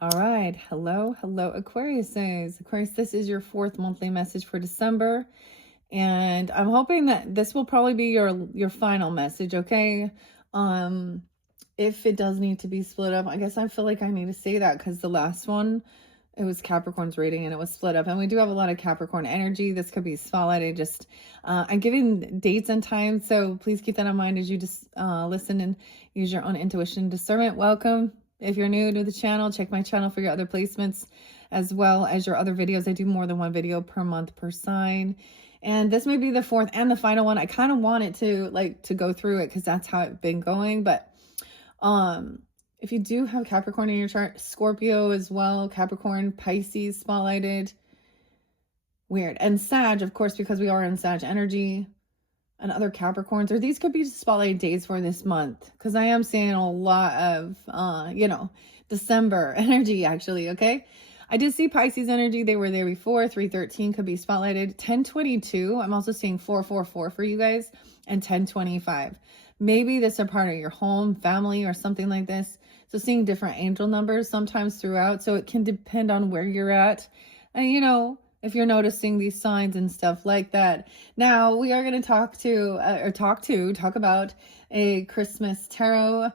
All right. Hello, Aquarius. Aquarius, this is your fourth monthly message for December. And I'm hoping that this will probably be your final message, okay? Um, if it does need to be split up, I guess I feel like I need to say that because the last one, it was Capricorn's reading and it was split up. And we do have a lot of Capricorn energy. This could be spotlighted. I'm giving dates and times, so please keep that in mind as you just listen and use your own intuition discernment. Welcome. If you're new to the channel, check my channel for your other placements as well as your other videos. I do more than one video per month per sign. And this may be the fourth and the final one. I kind of want it to go through it because that's how it's been going. But if you do have Capricorn in your chart, Scorpio as well, Capricorn, Pisces spotlighted. Weird. And Sag, of course, because we are in Sag energy, and other Capricorns, or these could be spotlight days for this month, because I am seeing a lot of December energy actually. Okay, I did see Pisces energy. They were there before. 313 could be spotlighted. 1022, I'm also seeing 444 for you guys, and 1025. Maybe this is a part of your home, family, or something like this. So seeing different angel numbers sometimes throughout, so it can depend on where you're at. And if you're noticing these signs and stuff like that. Now we are going to talk about a Christmas tarot,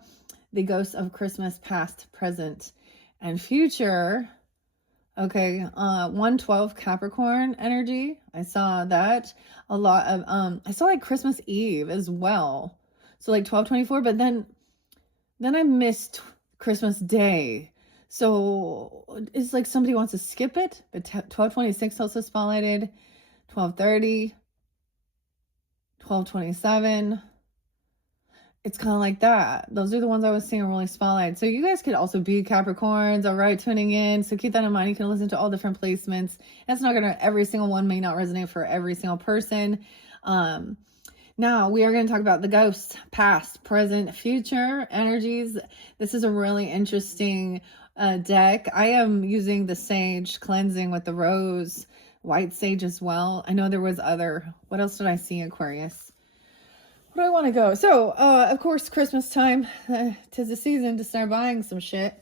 the ghosts of Christmas past, present, and future. Okay, 112 Capricorn energy. I saw that a lot of I saw like Christmas Eve as well. So like 1224, but then I missed Christmas Day. So it's like somebody wants to skip it, but 1226 also spotlighted, 1230, 1227. It's kind of like that. Those are the ones I was seeing really spotlighted. So you guys could also be Capricorns, all right, tuning in. So keep that in mind. You can listen to all different placements. It's not going to, every single one may not resonate for every single person. Now we are going to talk about the ghosts, past, present, future energies. This is a really interesting deck. I am using the sage cleansing with the rose, white sage as well. I know there was what else did I see, Aquarius? Where do I want to go? So, of course, Christmas time, 'tis the season to start buying some shit,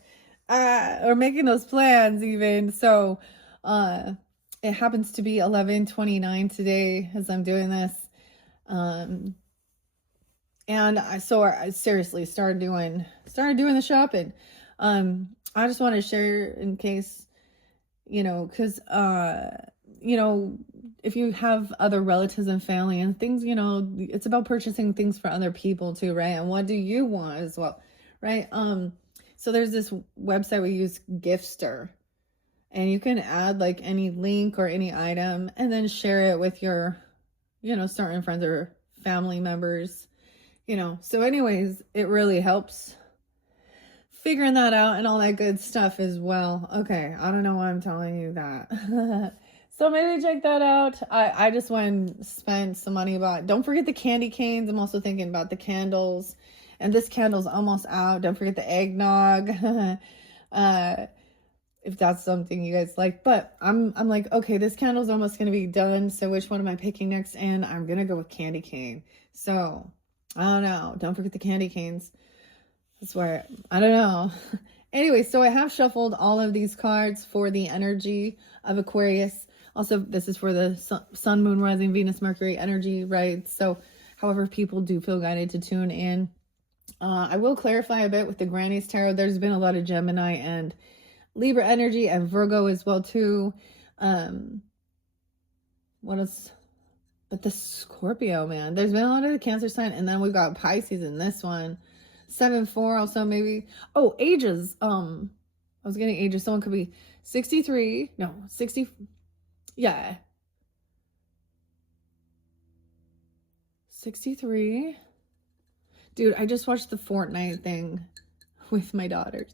or making those plans even. So, it happens to be 11/29 today as I'm doing this. And I seriously started doing the shopping. I just want to share in case, because, if you have other relatives and family and things, it's about purchasing things for other people too, right? And what do you want as well, right? So there's this website we use, Giftster, and you can add like any link or any item and then share it with your, certain friends or family members, So anyways, it really helps figuring that out and all that good stuff as well. Okay, I don't know why I'm telling you that. So maybe check that out. I just went and spent some money don't forget the candy canes. I'm also thinking about the candles. And this candle's almost out. Don't forget the eggnog. If that's something you guys like. But I'm like, okay, this candle's almost going to be done. So which one am I picking next? And I'm going to go with candy cane. So, I don't know. Don't forget the candy canes. That's where, I don't know. Anyway, so I have shuffled all of these cards for the energy of Aquarius. Also, this is for the sun, moon, rising, Venus, Mercury energy, right? So, however, people do feel guided to tune in. I will clarify a bit with the Granny's Tarot. There's been a lot of Gemini and Libra energy and Virgo as well, too. What else? But the Scorpio, man. There's been a lot of the Cancer sign, and then we've got Pisces in this one. 7-4 also maybe. Oh, ages. I was getting ages. Someone could be 63. No, 60. Yeah. 63. Dude, I just watched the Fortnite thing with my daughters.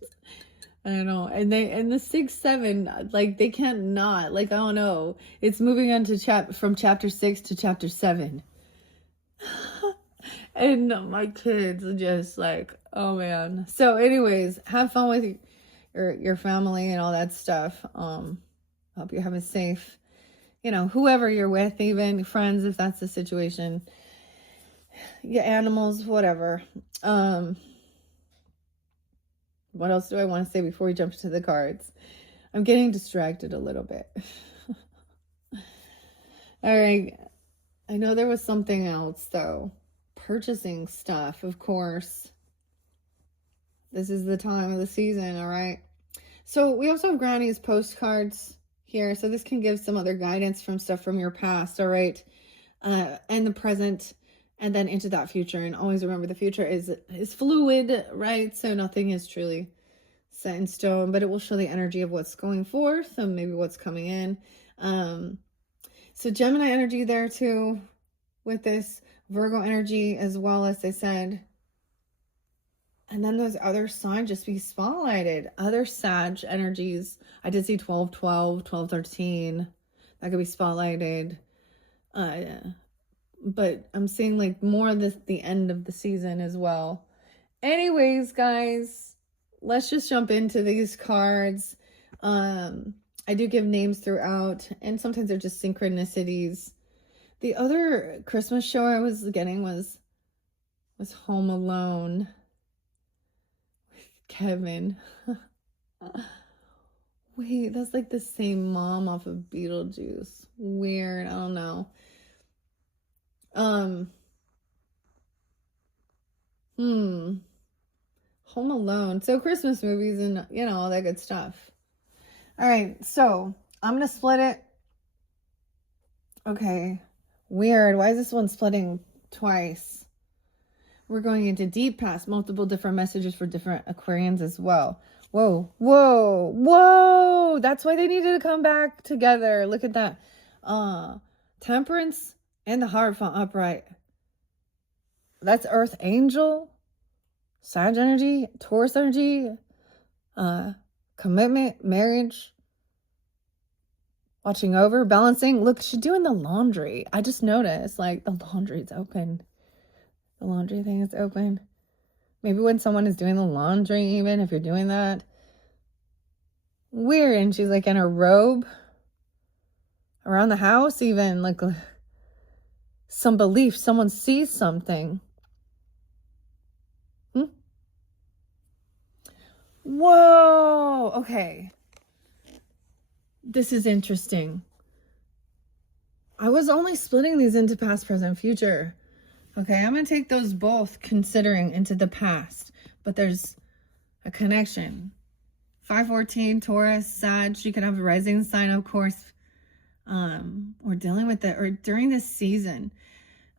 I don't know. And the 6-7, like they can't not. Like, I don't know. It's moving on to from chapter 6 to chapter 7. And my kids are just like, oh man. So anyways, have fun with your family and all that stuff. Hope you're having safe, whoever you're with, even friends, if that's the situation. Your animals, whatever. What else do I want to say before we jump to the cards? I'm getting distracted a little bit. All right. I know there was something else, though. Purchasing stuff, of course. This is the time of the season, all right? So we also have Granny's postcards here. So this can give some other guidance from stuff from your past, all right? And the present, and then into that future. And always remember, the future is fluid, right? So nothing is truly set in stone, but it will show the energy of what's going forth and maybe what's coming in. So Gemini energy there too with this, Virgo energy as well, as I said. And then those other signs just be spotlighted. Other Sag energies. I did see 12-12, 12-13. That could be spotlighted. But I'm seeing like more of the end of the season as well. Anyways, guys, let's just jump into these cards. I do give names throughout, and sometimes they're just synchronicities. The other Christmas show I was getting was Home Alone with Kevin. Wait, that's like the same mom off of Beetlejuice. Weird. I don't know. Home Alone. So Christmas movies and, you know, all that good stuff. All right, so I'm going to split it. Okay, weird. Why is this one splitting twice? We're going into deep past, multiple different messages for different Aquarians as well. Whoa, whoa, whoa. That's why they needed to come back together. Look at that. Temperance and the Hierophant upright. That's Earth Angel, Sag energy, Taurus energy, commitment, marriage, watching over, balancing. Look, she's doing the laundry. I just noticed, like, the laundry's open. The laundry thing is open. Maybe when someone is doing the laundry, even if you're doing that. Weird. And she's like in a robe around the house, even like some belief. Someone sees something. Whoa. Okay. This is interesting. I was only splitting these into past, present, future. Okay, I'm going to take those both considering into the past, but there's a connection. 514, Taurus, Sag, you could have a rising sign, of course, or dealing with it, or during this season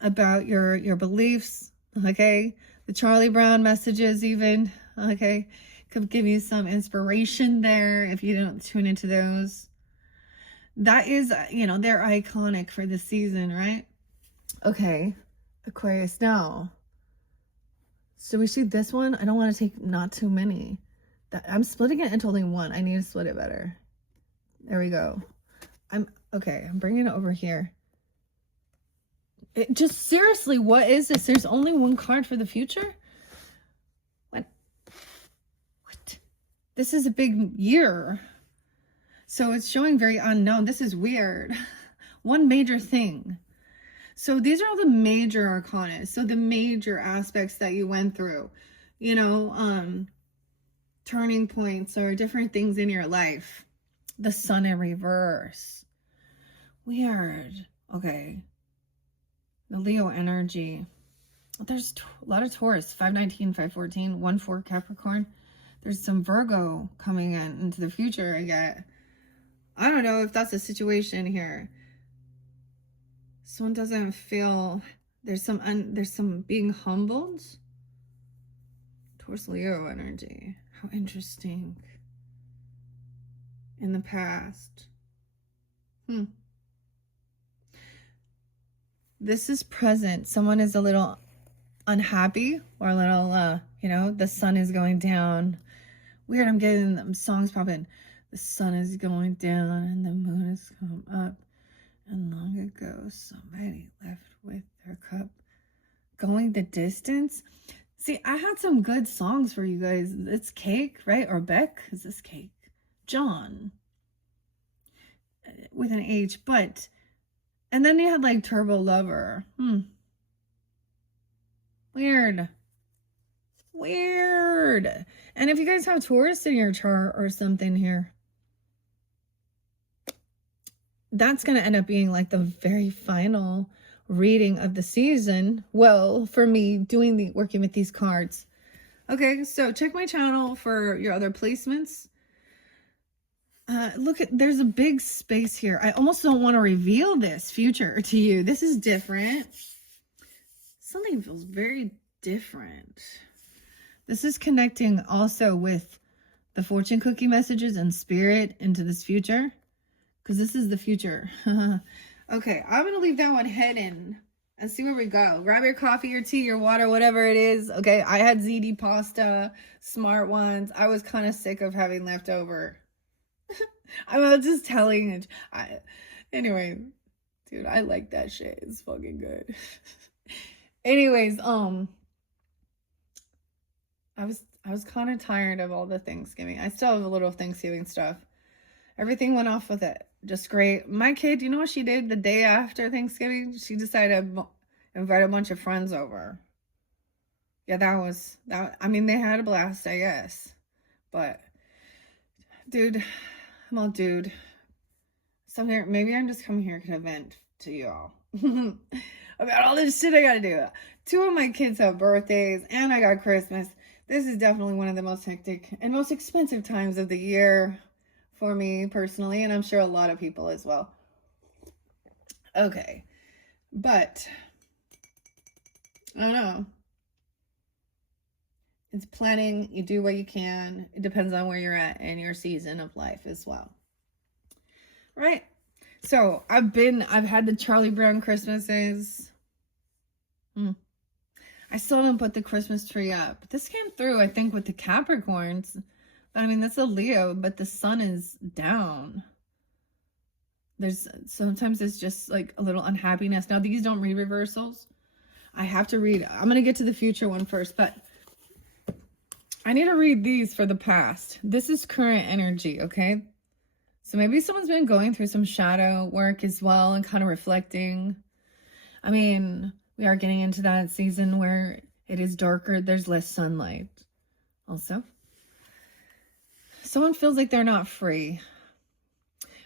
about your beliefs, okay? The Charlie Brown messages even, okay? Could give you some inspiration there if you don't tune into those. That is, you know, they're iconic for the season, right? Okay. Aquarius now. So we see this one. I don't want to take not too many. I'm splitting it into only one. I need to split it better. There we go. I'm bringing it over here. Just seriously, what is this? There's only one card for the future? What? This is a big year. So it's showing very unknown. This is weird. One major thing. So these are all the major arcana. So the major aspects that you went through, you know, turning points or different things in your life. The Sun in reverse. Weird. Okay. The Leo energy. There's a lot of Taurus. 519, 514, 14 Capricorn. There's some Virgo coming into the future, I get. I don't know if that's a situation here. Someone doesn't feel, there's some being humbled. Taurus Leo energy. How interesting. In the past. This is present. Someone is a little unhappy or a little, you know, the sun is going down. Weird, I'm getting them songs popping. The sun is going down and the moon has come up. And long ago, somebody left with their cup. Going the distance. See, I had some good songs for you guys. It's Cake, right? Or Beck. Is this Cake? John. With an H. But, and then you had like Turbo Lover. Weird. Weird. And if you guys have Taurus in your chart or something here, that's going to end up being like the very final reading of the season. Well, for me working with these cards. Okay, so check my channel for your other placements. Look there's a big space here. I almost don't want to reveal this future to you. This is different. Something feels very different. This is connecting also with the fortune cookie messages and spirit into this future, because this is the future. Okay, I'm going to leave that one hidden and see where we go. Grab your coffee, your tea, your water, whatever it is. Okay, I had ziti pasta, smart ones. I was kind of sick of having leftover. I was just telling it. Anyway, dude, I like that shit. It's fucking good. Anyways, I was kind of tired of all the Thanksgiving. I still have a little Thanksgiving stuff. Everything went off with it. Just great. My kid, you know what she did the day after Thanksgiving? She decided to invite a bunch of friends over. Yeah, that. I mean, they had a blast, I guess. But, dude, I'm all dude. Maybe I'm just coming here to vent to y'all about all this shit I gotta do. 2 of my kids have birthdays, and I got Christmas. This is definitely one of the most hectic and most expensive times of the year for me personally, and I'm sure a lot of people as well. Okay, but I don't know. It's planning. You do what you can. It depends on where you're at in your season of life as well. Right? So I've had the Charlie Brown Christmases. I still didn't put the Christmas tree up. This came through, I think, with the Capricorns. I mean, that's a Leo, but the sun is down. Sometimes it's just like a little unhappiness. Now, these don't read reversals. I have to read. I'm going to get to the future one first, but I need to read these for the past. This is current energy, okay? So maybe someone's been going through some shadow work as well and kind of reflecting. I mean, we are getting into that season where it is darker. There's less sunlight also. Someone feels like they're not free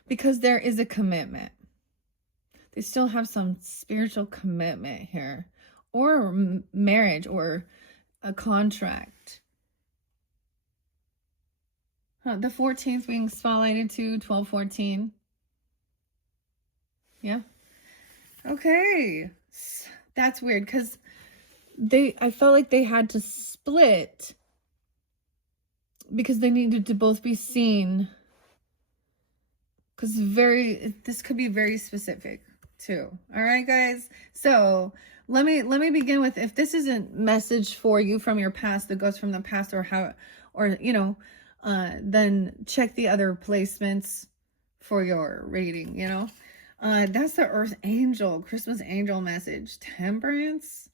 because there is a commitment. They still have some spiritual commitment here, or marriage, or a contract. The 14th being spotlighted to 12-14. Yeah. Okay. That's weird because I felt like they had to split because they needed to both be seen. Because this could be very specific too. All right, guys. So let me begin with, if this isn't message for you from your past, that goes from the past, then check the other placements for your reading, That's the Earth Angel, Christmas Angel message. Temperance.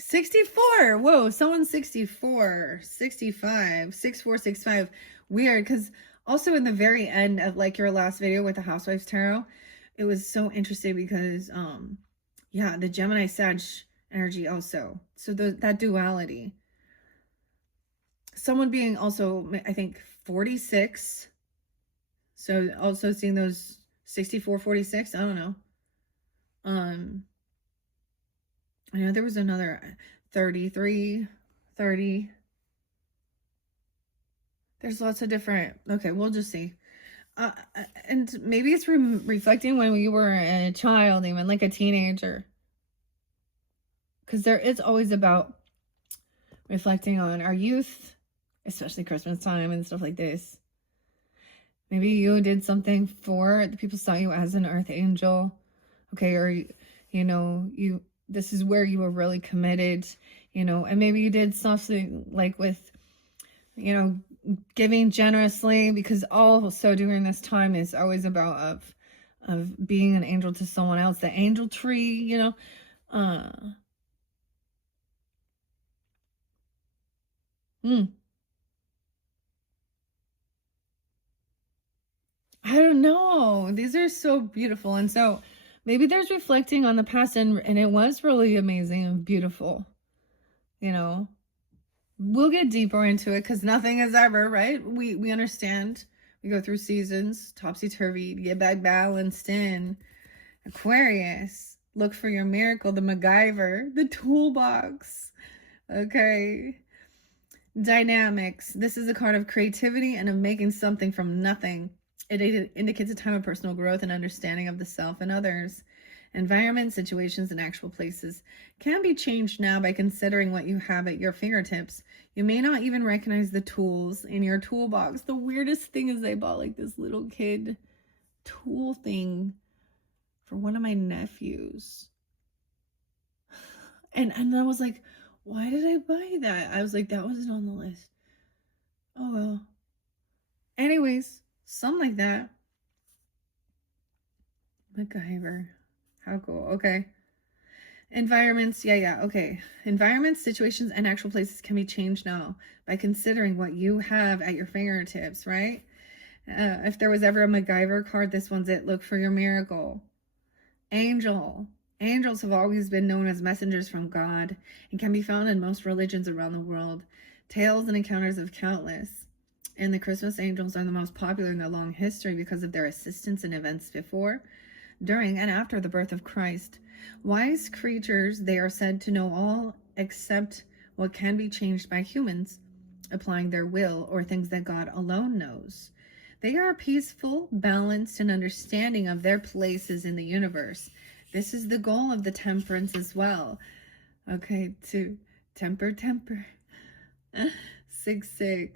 64. Whoa, someone's 64. 65. 6465. Weird, because also in the very end of like your last video with the Housewives Tarot, it was so interesting because, yeah, the Gemini Sag energy also. So that duality. Someone being also, I think, 46. So also seeing those 64, 46. I don't know. I know there was another 33, 30. There's lots of different. Okay, we'll just see. And maybe it's reflecting when you were a child, even like a teenager. Because there is always about reflecting on our youth, especially Christmas time and stuff like this. Maybe you did something for the people saw you as an earth angel. Okay, or this is where you were really committed, and maybe you did something like with, giving generously, because also during this time is always about of being an angel to someone else. The angel tree, I don't know. These are so beautiful. And so maybe there's reflecting on the past, and it was really amazing and beautiful, We'll get deeper into it because nothing is ever, right? We understand. We go through seasons, topsy-turvy, to get back balanced in. Aquarius, look for your miracle, the MacGyver, the toolbox. Okay. Dynamics. This is a card of creativity and of making something from nothing. It indicates a time of personal growth and understanding of the self and others. Environment, situations, and actual places can be changed now by considering what you have at your fingertips. You may not even recognize the tools in your toolbox. The weirdest thing is they bought like this little kid tool thing for one of my nephews. And I was like, why did I buy that? I was like, that wasn't on the list. Oh well. Anyways, something like that. MacGyver. How cool. Okay. Environments. Yeah. Okay. Environments, situations, and actual places can be changed now by considering what you have at your fingertips, right? If there was ever a MacGyver card, this one's it. Look for your miracle. Angel. Angels have always been known as messengers from God and can be found in most religions around the world. Tales and encounters of countless. And the Christmas angels are the most popular in their long history because of their assistance in events before, during, and after the birth of Christ. Wise creatures, they are said to know all except what can be changed by humans, applying their will or things that God alone knows. They are peaceful, balanced, and understanding of their places in the universe. This is the goal of the temperance as well. Okay, to temper. 6-6.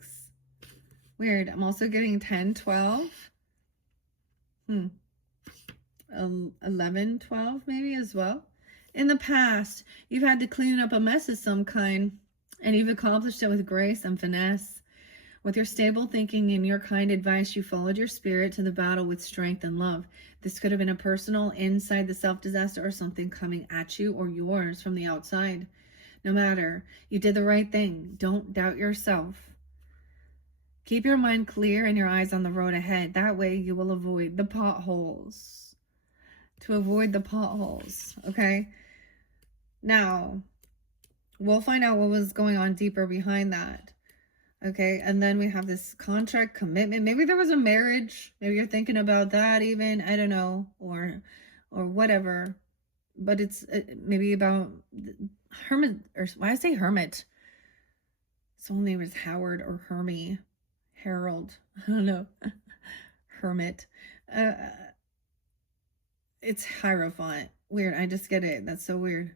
Weird. I'm also getting 10, 12. 11, 12 maybe as well. In the past, you've had to clean up a mess of some kind, and you've accomplished it with grace and finesse. With your stable thinking and your kind advice, you followed your spirit to the battle with strength and love. This could have been a personal, inside the self disaster, or something coming at you or yours from the outside. No matter, you did the right thing. Don't doubt yourself. Keep your mind clear and your eyes on the road ahead. That way you will avoid the potholes. To avoid the potholes, okay? Now, we'll find out what was going on deeper behind that. Okay, and then we have this contract commitment. Maybe there was a marriage. Maybe you're thinking about that even. I don't know. Or whatever. But it's maybe about hermit. Or why I say hermit? Someone's name is Howard or Hermie. Harold. I don't know. Hermit. It's Hierophant. Weird. I just get it. That's so weird.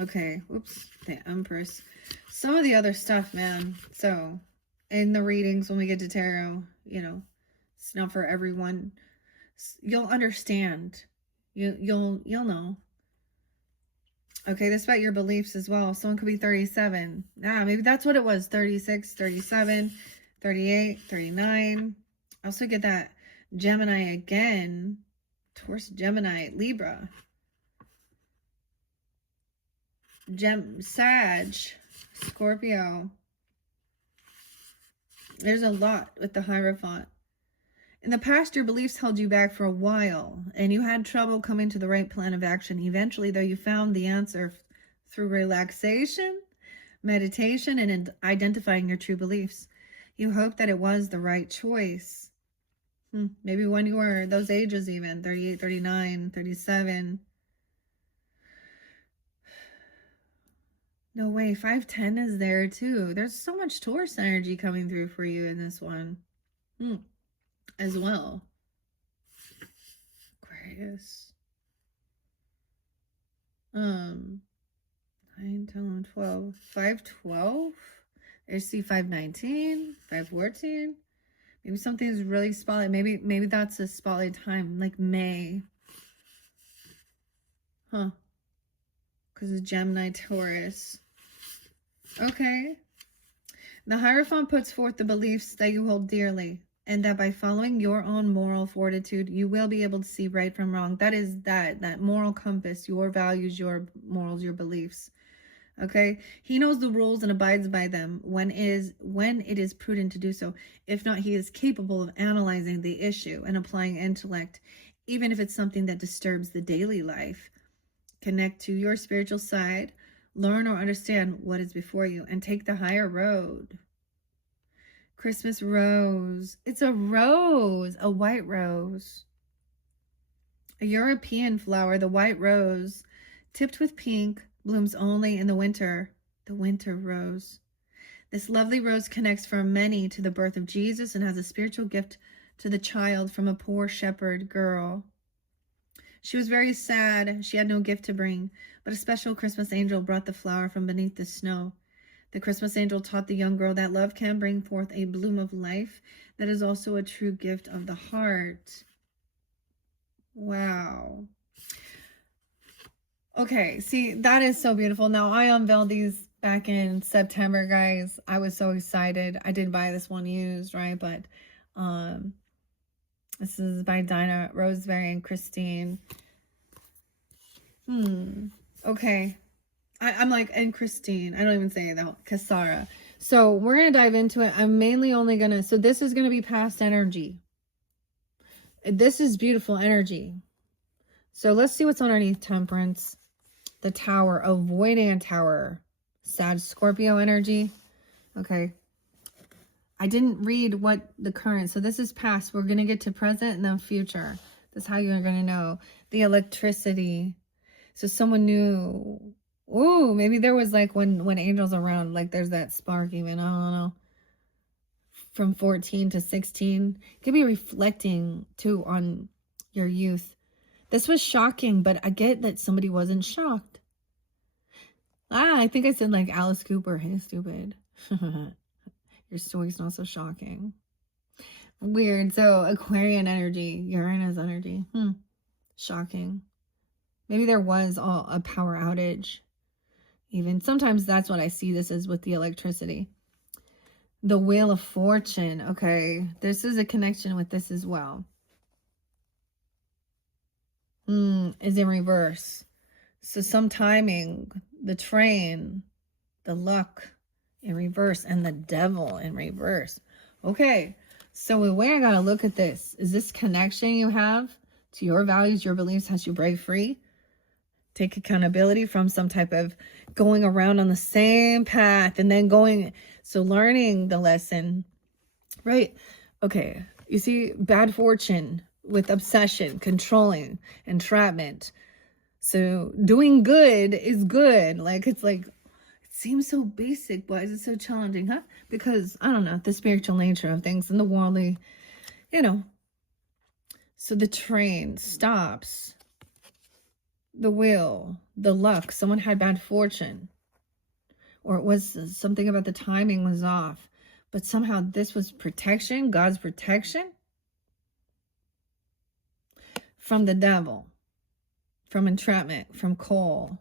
Okay, whoops, the Empress. Some of the other stuff, man. So, in the readings, when we get to tarot, you know, it's not for everyone. You'll understand. You'll know. Okay, that's about your beliefs as well. Someone could be 37. Maybe that's what it was. 36, 37, 38, 39. I also get that Gemini again. Taurus, Gemini, Libra. Sag, Scorpio. There's a lot with the Hierophant. In the past, your beliefs held you back for a while, and you had trouble coming to the right plan of action. Eventually, though, you found the answer through relaxation, meditation, and identifying your true beliefs. You hoped that it was the right choice. Maybe when you were those ages even, 38, 39, 37. No way, 510 is there too. There's so much Taurus energy coming through for you in this one. As well. Aquarius. 9, 10, 12. 512? I see 519, 514. Maybe something is really spotlight. Maybe that's a spotlight time, like May. Because of Gemini, Taurus. Okay. The Hierophant puts forth the beliefs that you hold dearly, and that by following your own moral fortitude, you will be able to see right from wrong. That is that moral compass, your values, your morals, your beliefs. Okay? He knows the rules and abides by them when it is prudent to do so. If not, he is capable of analyzing the issue and applying intellect, even if it's something that disturbs the daily life. Connect to your spiritual side Learn or understand what is before you and take the higher road. Christmas rose. It's a rose, a white rose. A European flower, the white rose, tipped with pink, blooms only in the winter rose. This lovely rose connects for many to the birth of Jesus and has a spiritual gift to the child from a poor shepherd girl. She was very sad. She had no gift to bring, but a special Christmas angel brought the flower from beneath the snow. The Christmas angel taught the young girl that love can bring forth a bloom of life that is also a true gift of the heart. Wow. Okay, see, that is so beautiful. Now, I unveiled these back in September, guys. I was so excited. I did buy this one used, right? But this is by Dinah Rosemary and Christine. Okay. I'm like, and Christine. I don't even say it though. Kasara. So we're going to dive into it. I'm mainly only going to, so this is going to be past energy. This is beautiful energy. So let's see what's underneath Temperance. The Tower, avoiding a tower. Sad Scorpio energy. Okay. I didn't read what the current, so this is past. We're going to get to present and then future. That's how you're going to know. The electricity. So someone knew. Ooh, maybe there was like when angels around, like there's that spark even. I don't know. From 14 to 16. It could be reflecting too on your youth. This was shocking, but I get that somebody wasn't shocked. I think I said like Alice Cooper. Hey, stupid. Your story's not so shocking. Weird. So Aquarian energy, Uranus energy. Shocking. Maybe there was a power outage. Even sometimes that's what I see this as with the electricity. The Wheel of Fortune. Okay. This is a connection with this as well. Is in reverse. So some timing, the train, the luck in reverse, and the devil in reverse. Okay, so the way I gotta look at this is this connection you have to your values, your beliefs, as you break free. Take accountability from some type of going around on the same path and then going, so learning the lesson, right? Okay, you see bad fortune with obsession, controlling, entrapment. So doing good is good. Like, it's like, it seems so basic. Why is it so challenging, huh? Because, I don't know, the spiritual nature of things and the worldly, you know. So the train stops. The wheel, the luck. Someone had bad fortune. Or it was something about the timing was off. But somehow this was protection, God's protection from the devil. From entrapment, from coal.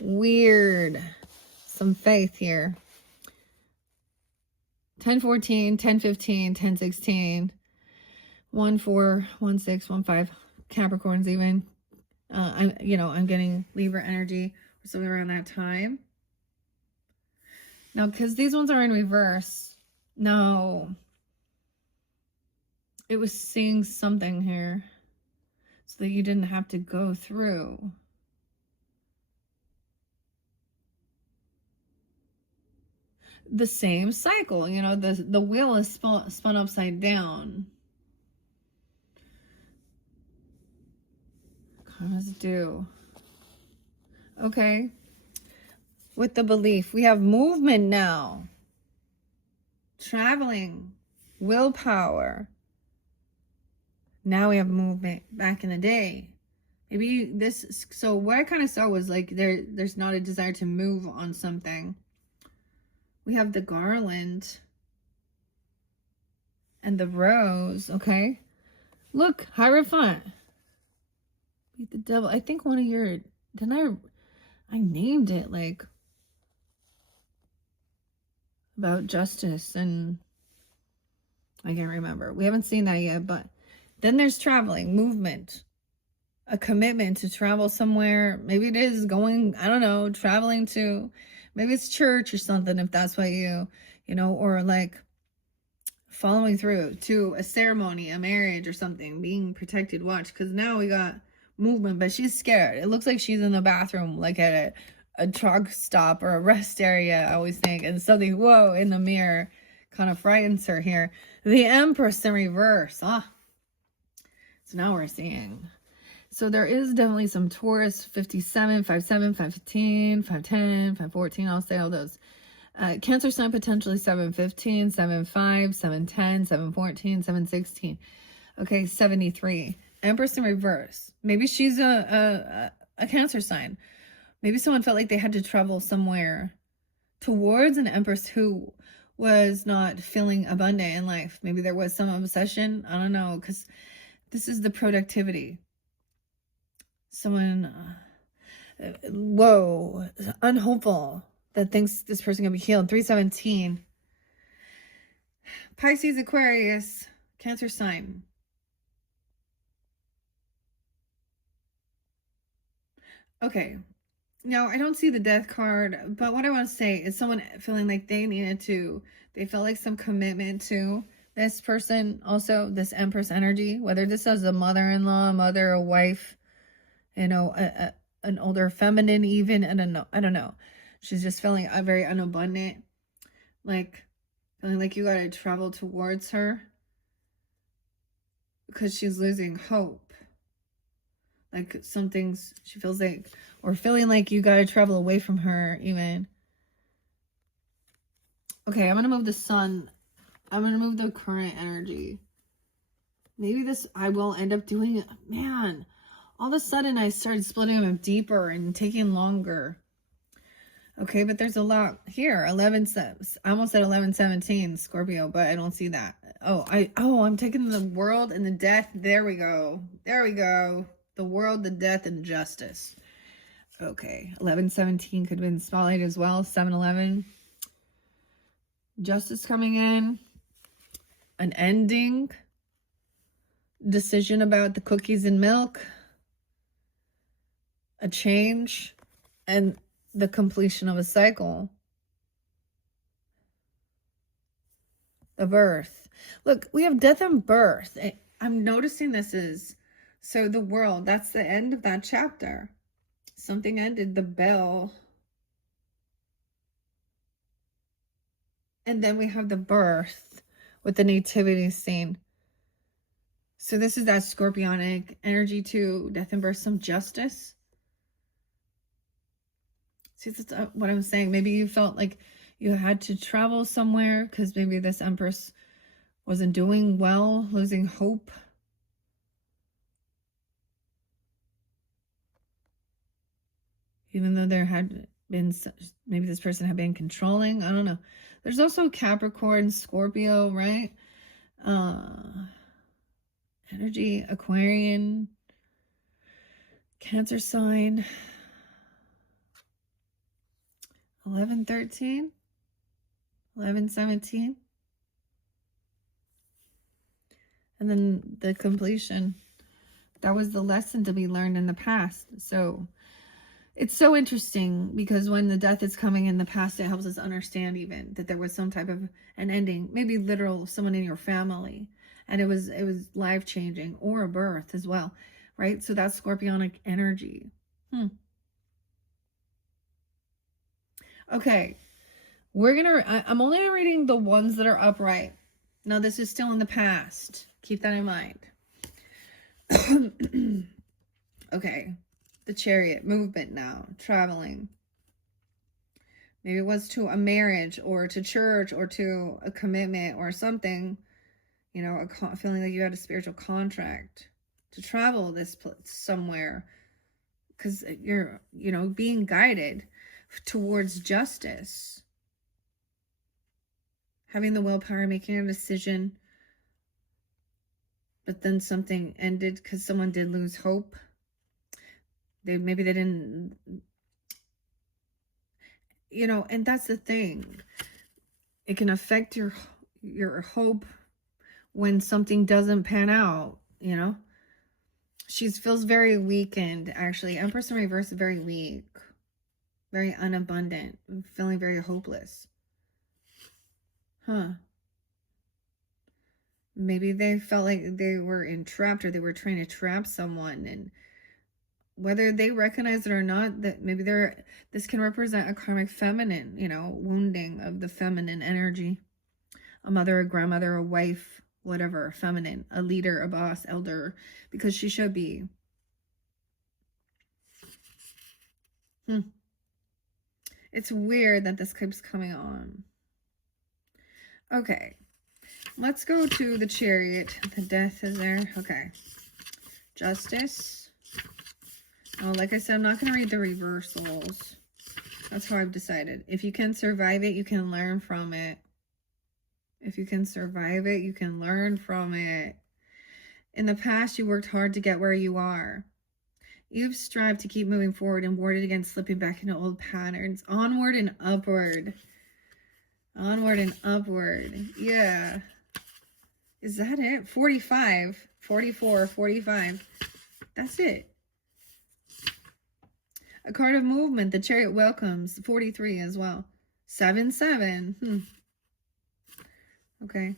Weird. Some faith here. 10-14, 10-15, 10-16, 1-4, 1-6, 1-5. Capricorns even. I'm getting Libra energy. Or something around that time. Now, because these ones are in reverse. No. It was seeing something here so that you didn't have to go through. The same cycle, you know, the wheel is spun upside down. Karma's due. Okay. With the belief, we have movement now. Traveling. Willpower. Now we have movement back in the day. Maybe this, so what I kind of saw was like there's not a desire to move on something. We have the garland and the rose, okay? Look, Hierophant. Beat the devil. I think one of your, I named it like about justice and I can't remember. We haven't seen that yet, but then there's traveling, movement, a commitment to travel somewhere. Maybe it is going, I don't know, traveling to, maybe it's church or something, if that's what you know, or like following through to a ceremony, a marriage or something, being protected, watch. Because now we got movement, but she's scared. It looks like she's in the bathroom, like at a truck stop or a rest area, I always think. And something, whoa, in the mirror kind of frightens her here. The Empress in reverse. Ah, so now we're seeing. So there is definitely some Taurus, 57, 57, 515, 510, 514. I'll say all those. Cancer sign potentially 715, 75, 710, 714, 716. Okay, 73. Empress in reverse. Maybe she's a Cancer sign. Maybe someone felt like they had to travel somewhere towards an Empress who was not feeling abundant in life. Maybe there was some obsession. I don't know, because this is the productivity. Someone, whoa, unhopeful that thinks this person can be healed. 317. Pisces, Aquarius, Cancer sign. Okay. Now, I don't see the death card, but what I want to say is someone feeling like they felt like some commitment to this person. Also, this Empress energy, whether this is a mother-in-law, mother, a wife, you know, an older feminine even, I don't know. She's just feeling very unabundant, like feeling like you got to travel towards her because she's losing hope. Like some things she feels like, or feeling like you got to travel away from her even. Okay, I'm going to move the sun. I'm going to move the current energy. Maybe this, I will end up doing it. Man, all of a sudden I started splitting them deeper and taking longer. Okay, but there's a lot here. 11, I almost said 11:17, Scorpio, but I don't see that. I'm taking the world and the death. There we go. There we go. The world, the death, and justice. Okay, 11:17 could have been spotlight as well. 7:11. Justice coming in. An ending. Decision about the cookies and milk. A change. And the completion of a cycle. The birth. Look, we have death and birth. I'm noticing this is... So the world, that's the end of that chapter. Something ended, the bell. And then we have the birth with the nativity scene. So this is that scorpionic energy too. Death and birth, some justice. See, that's what I'm saying. Maybe you felt like you had to travel somewhere because maybe this Empress wasn't doing well, losing hope. Even though there had been, maybe this person had been controlling. I don't know. There's also Capricorn, Scorpio, right? Energy, Aquarian, Cancer sign. 11:13, 11:17. And then the completion. That was the lesson to be learned in the past. So it's so interesting because when the death is coming in the past, it helps us understand even that there was some type of an ending, maybe literal, someone in your family, and it was life-changing, or a birth as well, right? So that's scorpionic energy. Okay, I'm only reading the ones that are upright. Now this is still in the past. Keep that in mind. Okay. The Chariot, movement now, traveling. Maybe it was to a marriage or to church or to a commitment or something, you know, feeling like you had a spiritual contract to travel this place somewhere because you're, you know, being guided towards justice. Having the willpower, making a decision, but then something ended because someone did lose hope. Maybe they didn't, you know, and that's the thing. It can affect your hope when something doesn't pan out, you know. She feels very weakened, actually. Empress in reverse is very weak, very unabundant, feeling very hopeless. Maybe they felt like they were entrapped, or they were trying to trap someone, and whether they recognize it or not, that maybe this can represent a karmic feminine, wounding of the feminine energy. A mother, a grandmother, a wife, whatever, feminine, a leader, a boss, elder, because she should be. It's weird that this keeps coming on. Okay, let's go to the Chariot. The Death is there. Okay. Justice. Oh, like I said, I'm not going to read the reversals. That's how I've decided. If you can survive it, you can learn from it. If you can survive it, you can learn from it. In the past, you worked hard to get where you are. You've strived to keep moving forward and warded against slipping back into old patterns. Onward and upward. Onward and upward. Yeah. Is that it? 45, 44, 45. That's it. A card of movement. The Chariot welcomes. 43 as well. 7, 7. Okay.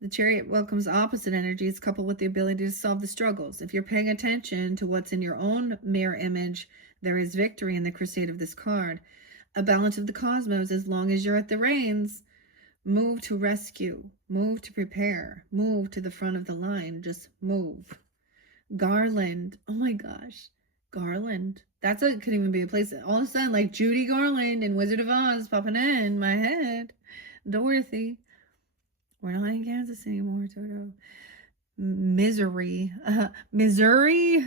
The Chariot welcomes opposite energies coupled with the ability to solve the struggles. If you're paying attention to what's in your own mirror image, there is victory in the crusade of this card. A balance of the cosmos as long as you're at the reins. Move to rescue. Move to prepare. Move to the front of the line. Just move. Garland. Oh my gosh. Garland. Could even be a place. All of a sudden, like Judy Garland and Wizard of Oz popping in my head. Dorothy. We're not in Kansas anymore, Toto. Missouri. Missouri.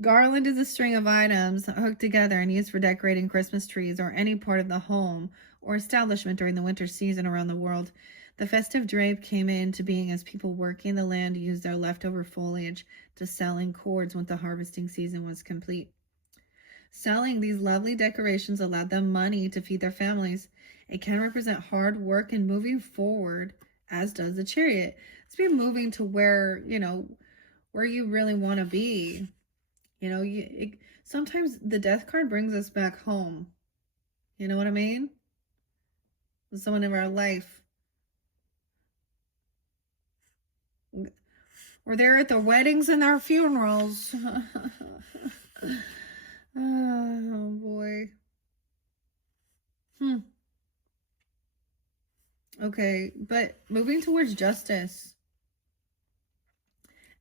Garland is a string of items hooked together and used for decorating Christmas trees or any part of the home or establishment during the winter season around the world. The festive drape came into being as people working the land used their leftover foliage to sell in cords when the harvesting season was complete. Selling these lovely decorations allowed them money to feed their families. It can represent hard work and moving forward, as does the Chariot. It's been moving to where, where you really want to be. Sometimes the Death card brings us back home. You know what I mean? With someone in our life. We're there at their weddings and their funerals. Oh, boy. Okay, but moving towards justice.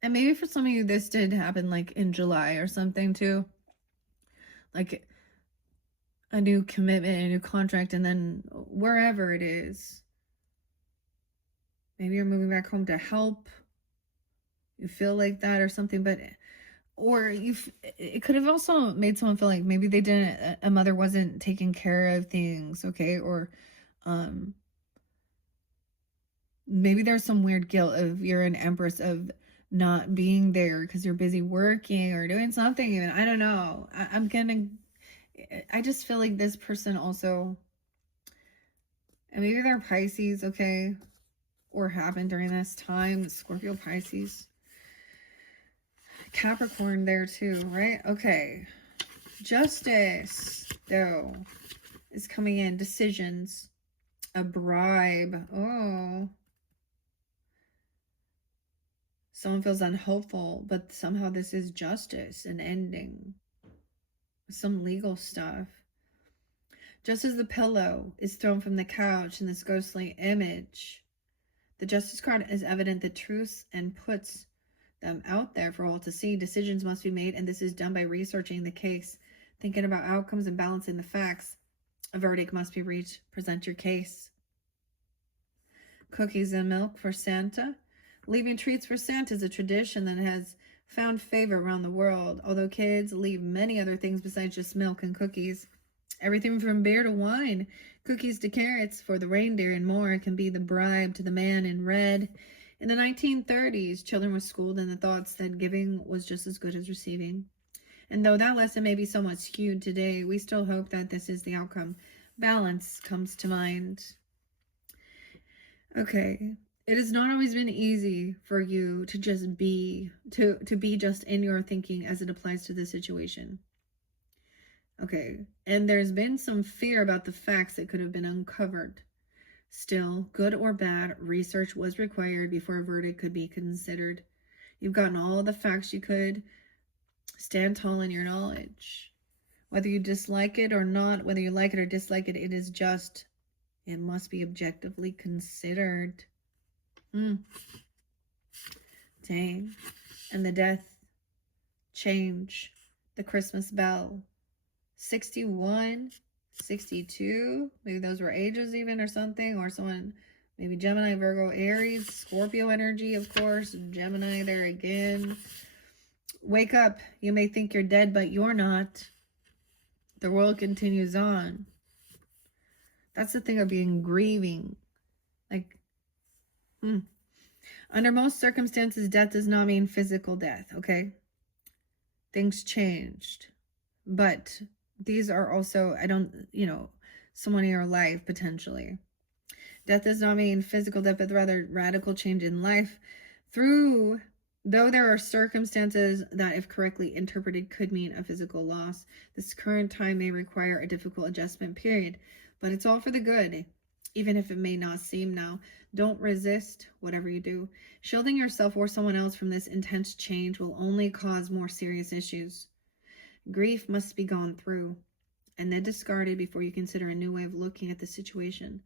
And maybe for some of you, this did happen like in July or something too. Like a new commitment, a new contract, and then wherever it is. Maybe you're moving back home to help. You feel like that or something, but it could have also made someone feel like maybe a mother wasn't taking care of things, okay? Or maybe there's some weird guilt of you're an empress of not being there because you're busy working or doing something even. I don't know. I just feel like this person also, and maybe they're Pisces, okay? Or happened during this time. Scorpio, Pisces. Capricorn there too, right? Okay. Justice, though, is coming in. Decisions. A bribe. Oh. Someone feels unhopeful, but somehow this is justice, an ending. Some legal stuff. Just as the pillow is thrown from the couch in this ghostly image, the Justice card is evident the truths and puts them out there for all to see. Decisions must be made, and this is done by researching the case, thinking about outcomes and balancing the facts. A verdict must be reached. Present your case. Cookies and milk for Santa. Leaving treats for Santa is a tradition that has found favor around the world, although kids leave many other things besides just milk and cookies. Everything from beer to wine, cookies to carrots for the reindeer, and more can be the bribe to the man in red. In the 1930s, children were schooled in the thoughts that giving was just as good as receiving. And though that lesson may be somewhat skewed today, we still hope that this is the outcome. Balance comes to mind. Okay. It has not always been easy for you to just be, to be just in your thinking as it applies to this situation. Okay. And there's been some fear about the facts that could have been uncovered. Still, good or bad, research was required before a verdict could be considered. You've gotten all the facts you could. Stand tall in your knowledge. Whether you dislike it or not, whether you like it or dislike it, it is just, it must be objectively considered. Dang. And the death, change, the Christmas bell, 61, 62, maybe those were ages even or something, or someone, maybe Gemini, Virgo, Aries, Scorpio energy, of course, Gemini there again. Wake up. You may think you're dead, but you're not. The world continues on. That's the thing of being grieving. Like, under most circumstances, death does not mean physical death, okay? Things changed. But these are also, someone in your life, potentially. Death does not mean physical death, but rather radical change in life. Though there are circumstances that, if correctly interpreted, could mean a physical loss, this current time may require a difficult adjustment period. But it's all for the good, even if it may not seem now. Don't resist whatever you do. Shielding yourself or someone else from this intense change will only cause more serious issues. Grief must be gone through and then discarded before you consider a new way of looking at the situation.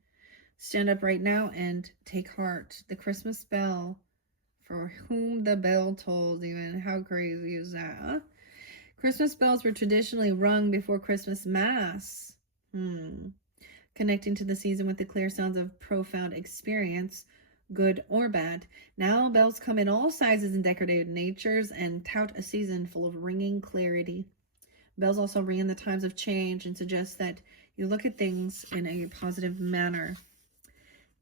Stand up right now and take heart. The Christmas bell, for whom the bell tolls, even. How crazy is that, huh? Christmas bells were traditionally rung before Christmas Mass. Connecting to the season with the clear sounds of profound experience, good or bad. Now bells come in all sizes and decorated natures and tout a season full of ringing clarity. Bells also ring in the times of change and suggest that you look at things in a positive manner.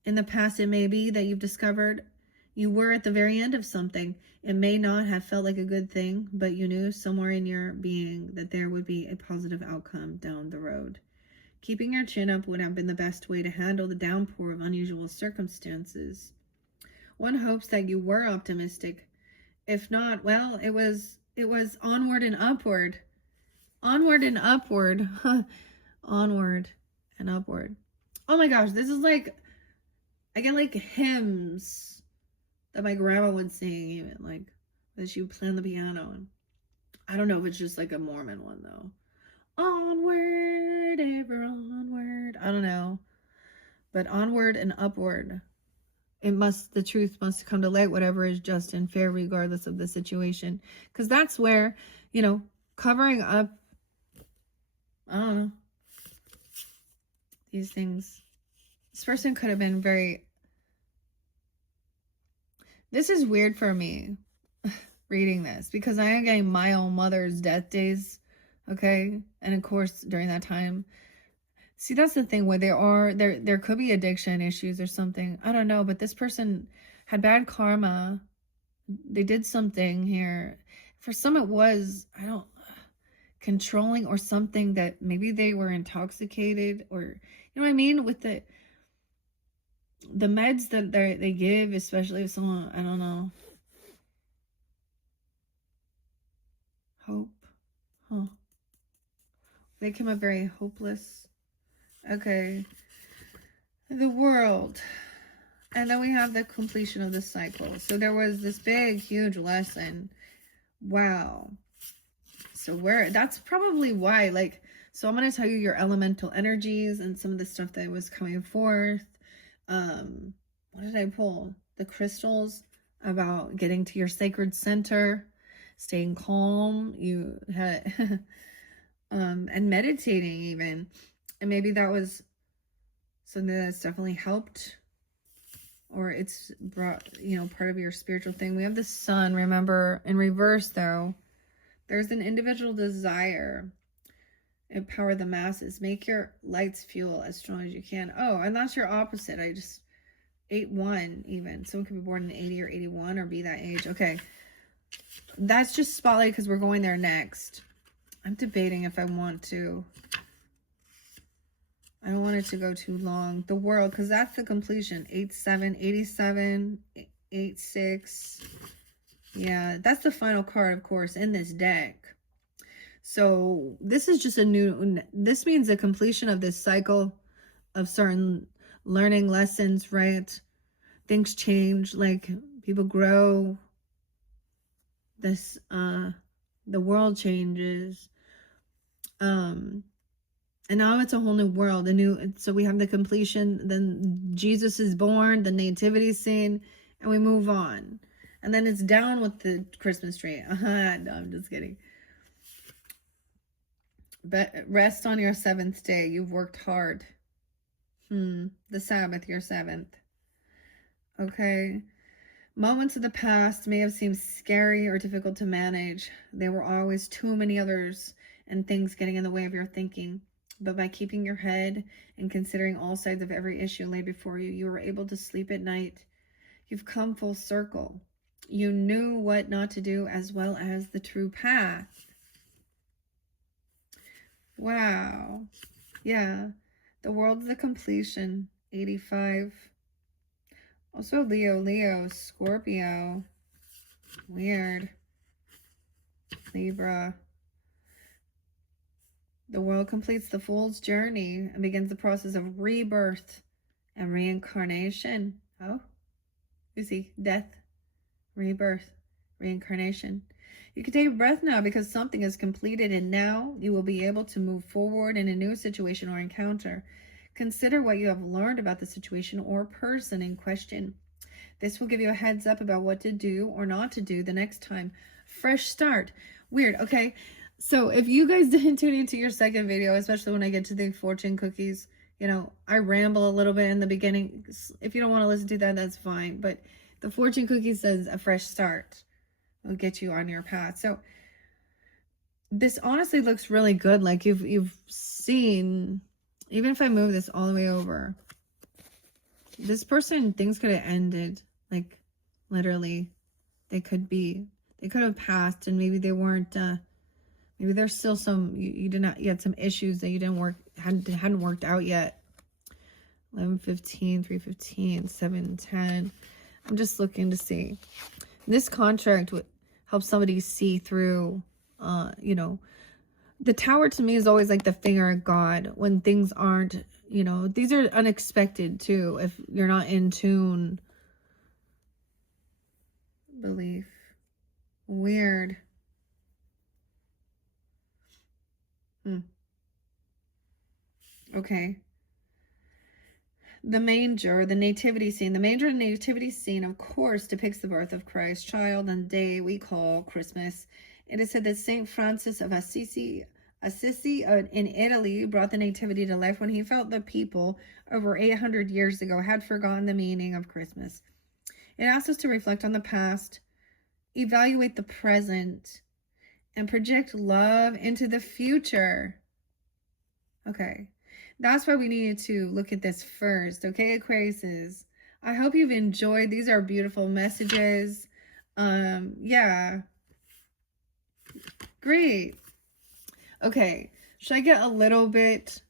In the past, it may be that you've discovered you were at the very end of something. It may not have felt like a good thing, but you knew somewhere in your being that there would be a positive outcome down the road. Keeping your chin up would have been the best way to handle the downpour of unusual circumstances. One hopes that you were optimistic. If not, well, it was onward and upward. Onward and upward. Onward and upward. Oh my gosh, this is like, I get like hymns that my grandma would sing, even like that she would play on the piano. And I don't know if it's just like a Mormon one though. Onward, ever onward. I don't know. But onward and upward. The truth must come to light, whatever is just and fair, regardless of the situation. Because that's where, covering up, I don't know, these things. This person could have been this is weird for me, reading this, because I am getting my own mother's death days. Okay. And of course, during that time, see, that's the thing where there could be addiction issues or something. I don't know, but this person had bad karma. They did something here. For some, it was, controlling or something, that maybe they were intoxicated, or, you know what I mean? With the meds that they give, especially if someone, I don't know. Hope. Huh. They came up very hopeless. Okay. The world. And then we have the completion of the cycle. So there was this big, huge lesson. Wow. So that's probably why, so I'm going to tell you your elemental energies and some of the stuff that was coming forth. What did I pull? The crystals, about getting to your sacred center, staying calm. You had, and meditating even. And maybe that was something that's definitely helped, or it's brought, part of your spiritual thing. We have the sun, remember, in reverse though. There's an individual desire. Empower the masses. Make your lights fuel as strong as you can. Oh, and that's your opposite. I just 8-1 even. Someone could be born in 80 or 81 or be that age. Okay. That's just spotlight because we're going there next. I'm debating if I want to. I don't want it to go too long. The world, because that's the completion. 8-7, 87, 8-6. Yeah, that's the final card, of course, in this deck. So this is just this means the completion of this cycle of certain learning lessons, right? Things change, like people grow. This The world changes. And now it's a whole new world. So we have the completion. Then Jesus is born, the nativity scene, and we move on. And then it's down with the Christmas tree. No, I'm just kidding. But rest on your 7th day. You've worked hard. The Sabbath, your 7th. Okay. Moments of the past may have seemed scary or difficult to manage. There were always too many others and things getting in the way of your thinking. But by keeping your head and considering all sides of every issue laid before you, you were able to sleep at night. You've come full circle. You knew what not to do as well as the true path. Wow. Yeah. The world's the completion. 85. Also Leo, Scorpio. Weird. Libra. The world completes the fool's journey and begins the process of rebirth and reincarnation. Oh, you see, death, rebirth, reincarnation. You can take a breath now because something is completed, and now you will be able to move forward in a new situation or encounter. Consider what you have learned about the situation or person in question. This will give you a heads up about what to do or not to do the next time. Fresh start. Weird. Okay. So if you guys didn't tune into your second video, especially when I get to the fortune cookies, you know, I ramble a little bit in the beginning. If you don't want to listen to that, that's fine. But the fortune cookie says a fresh start will get you on your path. So this honestly looks really good. Like you've seen, even if I move this all the way over, this person, things could have ended. Like literally, they could have passed, and maybe they weren't, maybe there's still some, you had some issues that you hadn't worked out yet. 11:15, 3:15, 7:10. I'm just looking to see. This contract would help somebody see through, you know, the Tower to me is always like the finger of God when things aren't, you know, these are unexpected too. If you're not in tune. Belief. Weird. Okay. The manger, the nativity scene. The manger and nativity scene, of course, depicts the birth of Christ child on the day we call Christmas. It is said that St. Francis of Assisi in Italy brought the nativity to life when he felt the people over 800 years ago had forgotten the meaning of Christmas. It asks us to reflect on the past, evaluate the present, and project love into the future. Okay. That's why we needed to look at this first. Okay, Aquariuses. I hope you've enjoyed. These are beautiful messages. Yeah. Great. Okay. Should I get a little bit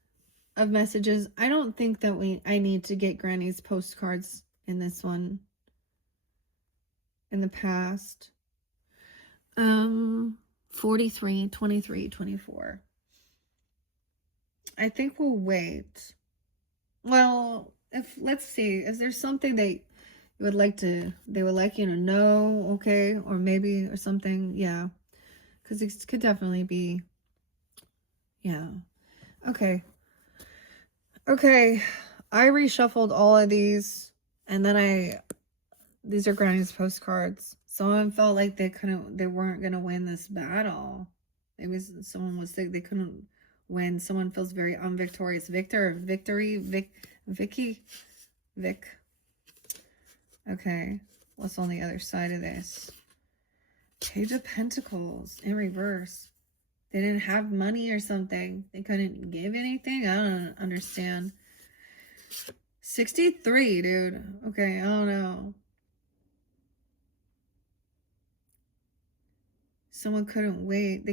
of messages? I don't think that I need to get Granny's postcards in this one. In the past. 43, 23, 24. I think we'll wait. Well, let's see, is there something they would like you to know, okay, or maybe, or something, yeah, because it could definitely be, yeah, okay, I reshuffled all of these, and then these are Granny's postcards. Someone felt like they weren't gonna win this battle. Someone was sick, they couldn't when someone feels very unvictorious. Victory, Vicky. Okay, what's on the other side of this? Page of Pentacles in reverse. They didn't have money or something. They couldn't give anything. I don't understand. 63, dude. Okay, I don't know. Someone couldn't wait.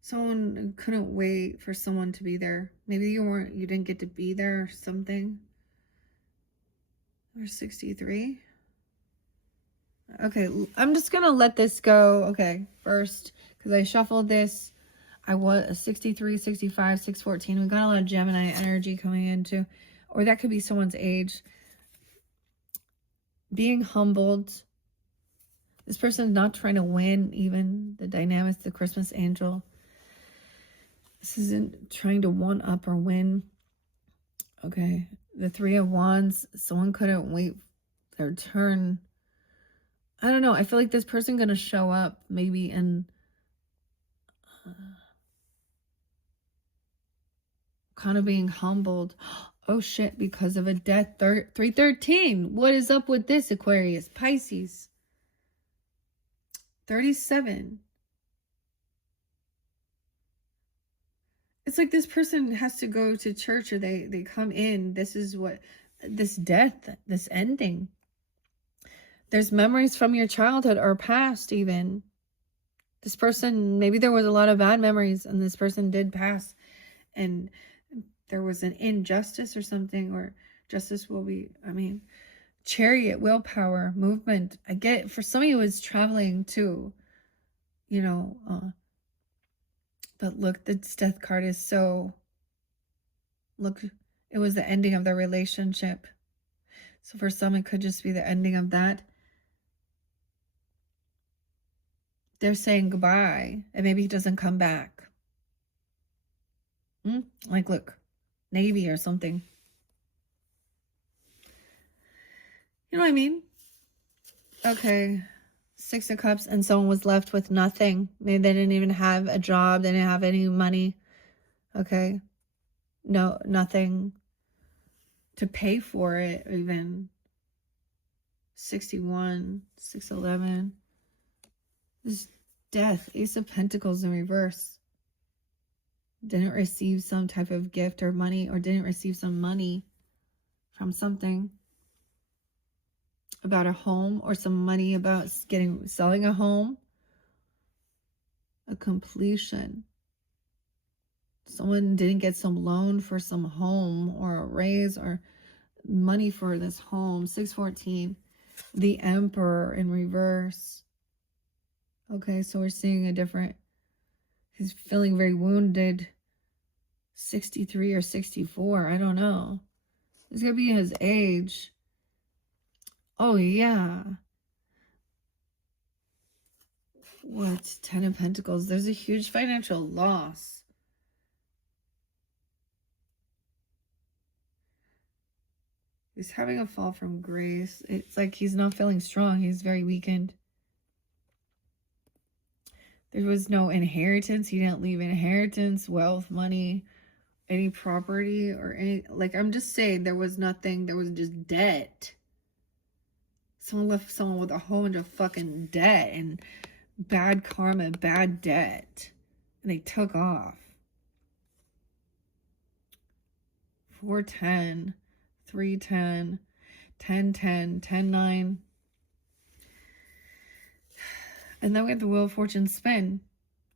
Someone couldn't wait for someone to be there. Maybe you didn't get to be there or something. Or 63. Okay, I'm just gonna let this go. Okay, first, because I shuffled this. I was a 63, 65, 614. We got a lot of Gemini energy coming in too. Or that could be someone's age. Being humbled. This person's not trying to win, even the dynamics, the Christmas angel. This isn't trying to one up or win. Okay. The Three of Wands, someone couldn't wait their turn. I don't know. I feel like this person going to show up maybe in kind of being humbled. Oh shit, because of a death. 313. What is up with this, Aquarius? Pisces. 37. It's like this person has to go to church, or they come in. This is what, this death, this ending. There's memories from your childhood or past even. This person, maybe there was a lot of bad memories and this person did pass. And there was an injustice or something, or justice will be, I mean, Chariot, willpower, movement. I get it. For some of you, it's traveling too, you know, but look, the death card is so, look, it was the ending of the relationship. So for some, it could just be the ending of that. They're saying goodbye, and maybe he doesn't come back. Like, look, Navy or something. You know what I mean? Okay. 6 of Cups, and someone was left with nothing. Maybe they didn't even have a job. They didn't have any money. Okay. No, nothing to pay for it even. 61, 611. This death, Ace of Pentacles in reverse. Didn't receive some type of gift or money, or didn't receive some money from something about a home, or some money about selling a home. A completion. Someone didn't get some loan for some home, or a raise, or money for this home. 614. The Emperor in reverse. Okay, so we're seeing a different, he's feeling very wounded. 63 or 64, I don't know. It's gonna be his age. Oh yeah. What? 10 of Pentacles. There's a huge financial loss. He's having a fall from grace. It's like he's not feeling strong. He's very weakened. There was no inheritance. He didn't leave inheritance, wealth, money, any property, or any, like, I'm just saying there was nothing. There was just debt. Someone left someone with a whole bunch of fucking debt and bad karma, bad debt. And they took off. 410, 310, 1010, 109. And then we have the Wheel of Fortune spin.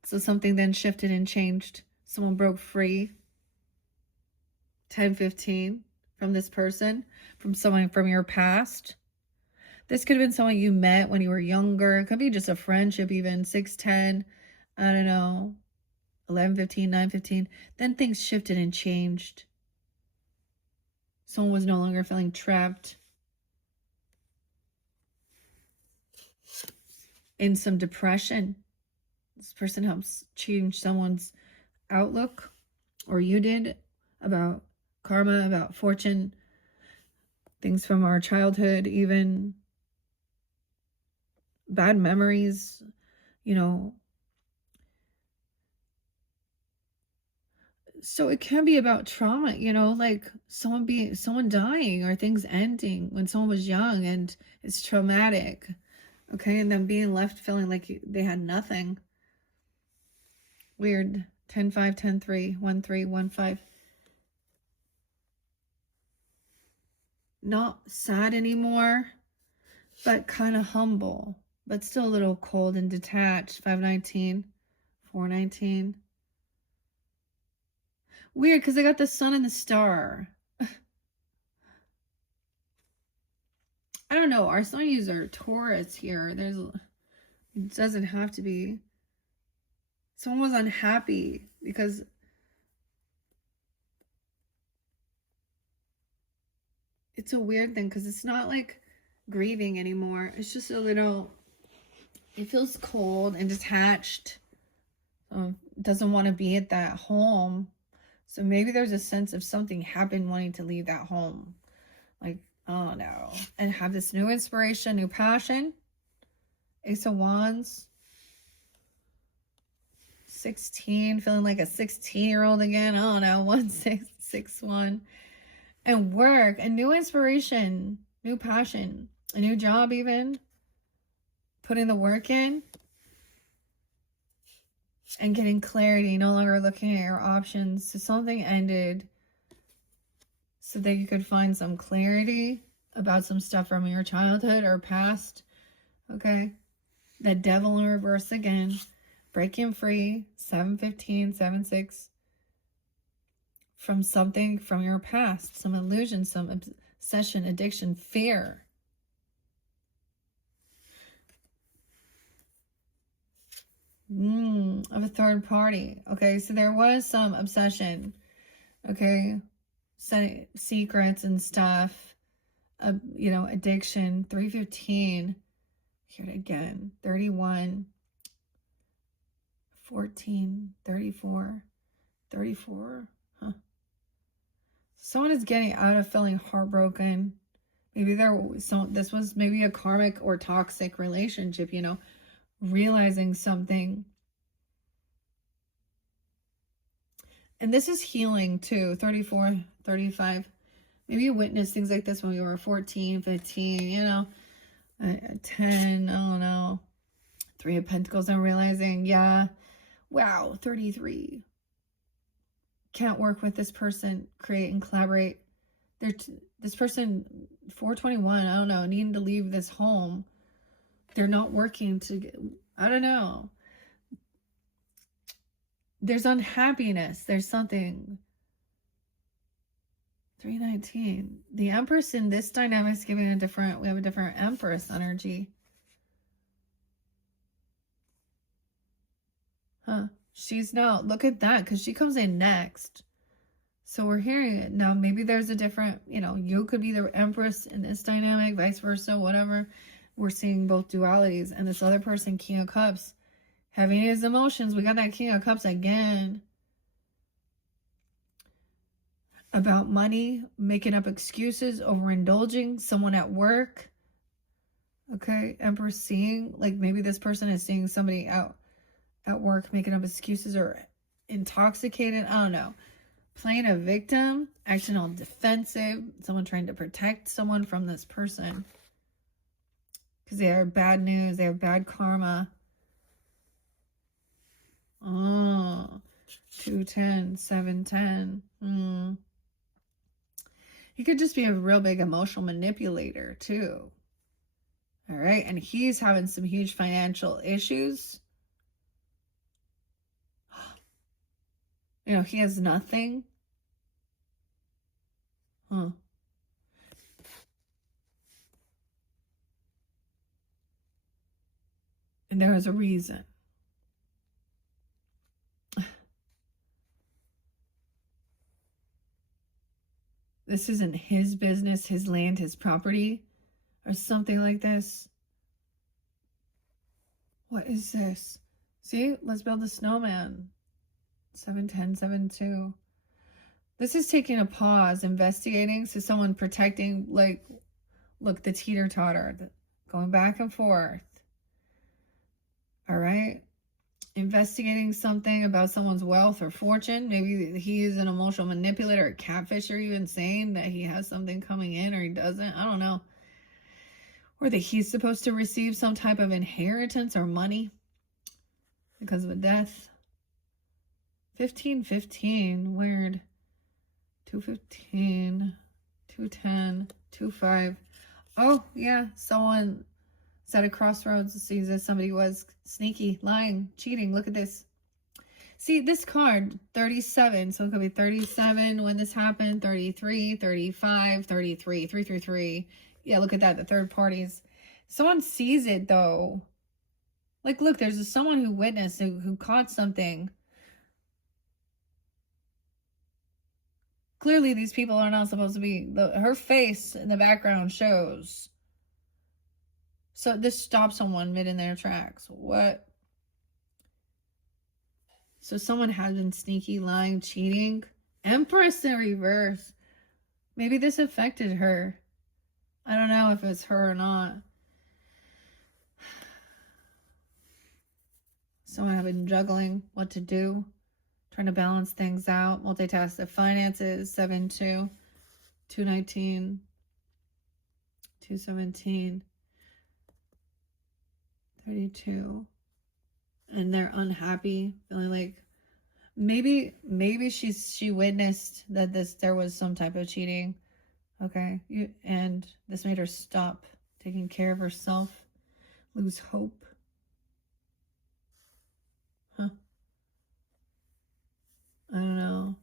So something then shifted and changed. Someone broke free. 1015 from this person, from someone from your past. This could have been someone you met when you were younger. It could be just a friendship even. 610, I don't know, 1115, 915. Then things shifted and changed. Someone was no longer feeling trapped in some depression. This person helps change someone's outlook, or you did, about karma, about fortune, things from our childhood, even bad memories, you know. So it can be about trauma, you know, like someone dying, or things ending when someone was young and it's traumatic. Okay, and then being left feeling like they had nothing. Weird. 10-5, 10-3, 1-3, 1-5. Not sad anymore, but kind of humble, but still a little cold and detached. 519, 419. Weird, because I got the sun and the star. I don't know. Our sun user Taurus here. It doesn't have to be. Someone was unhappy because it's a weird thing, because it's not like grieving anymore. It's just a little It feels cold and detached. Doesn't want to be at that home. So maybe there's a sense of something happened wanting to leave that home. Like, oh no. And have this new inspiration, new passion. Ace of Wands. 16, feeling like a 16-year-old again. I don't know. 1661. And work, a new inspiration, new passion, a new job even. Putting the work in. And getting clarity, no longer looking at your options. So something ended so that you could find some clarity about some stuff from your childhood or past. Okay. The devil in reverse again. Breaking free. 715, 76. From something from your past. Some illusion, some obsession, addiction, fear. Of a third party. Okay, so there was some obsession. Okay, secrets and stuff. You know, addiction. 315. Here it again. 31. 14. 34. 34. Huh. Someone is getting out of feeling heartbroken. Maybe this was maybe a karmic or toxic relationship, you know, realizing something. And this is healing too. 34, 35. Maybe you witnessed things like this when you were 14, 15, you know, 10, I don't know. 3 of Pentacles and realizing, yeah, wow, 33. Can't work with this person, create and collaborate. This person, 421, I don't know, needing to leave this home. They're not working I don't know. There's unhappiness. There's something. 319. The Empress in this dynamic is giving we have a different Empress energy. Huh. She's now, look at that, because she comes in next. So we're hearing it. Now, maybe there's a different, you know, you could be the Empress in this dynamic, vice versa, whatever. We're seeing both dualities. And this other person, King of Cups, having his emotions. We got that King of Cups again. About money, making up excuses, overindulging, someone at work. Okay, Empress seeing, like maybe this person is seeing somebody out at work making up excuses or intoxicated. I don't know. Playing a victim, acting all defensive, someone trying to protect someone from this person. Because they are bad news, they have bad karma. Oh, 210, 710. He could just be a real big emotional manipulator too. All right, and he's having some huge financial issues. You know, he has nothing. Huh. And there is a reason. This isn't his business, his land, his property, or something like this. What is this? See, let's build a snowman. 710, 72. This is taking a pause, investigating. So someone protecting, like, look, the teeter-totter, going back and forth. All right. Investigating something about someone's wealth or fortune. Maybe he is an emotional manipulator, a catfisher, even saying that he has something coming in or he doesn't. I don't know. Or that he's supposed to receive some type of inheritance or money because of a death. 1515, weird. 215, 210, 25. Oh, yeah, someone is at a crossroads, sees that somebody was sneaky, lying, cheating. Look at this. See, this card, 37. So it could be 37 when this happened, 33, 35, 33, 333. Yeah, look at that, the third parties. Someone sees it, though. Like, look, there's someone who witnessed, who caught something. Clearly, these people are not supposed to be. Her face in the background shows. So this stops someone mid in their tracks. What? So someone has been sneaky, lying, cheating. Empress in reverse. Maybe this affected her. I don't know if it's her or not. Someone have been juggling what to do, trying to balance things out, multitask their finances. 7-2, 219, 217, 32. And they're unhappy, feeling like maybe she witnessed that there was some type of cheating. Okay, and this made her stop taking care of herself, lose hope. Huh. I don't know.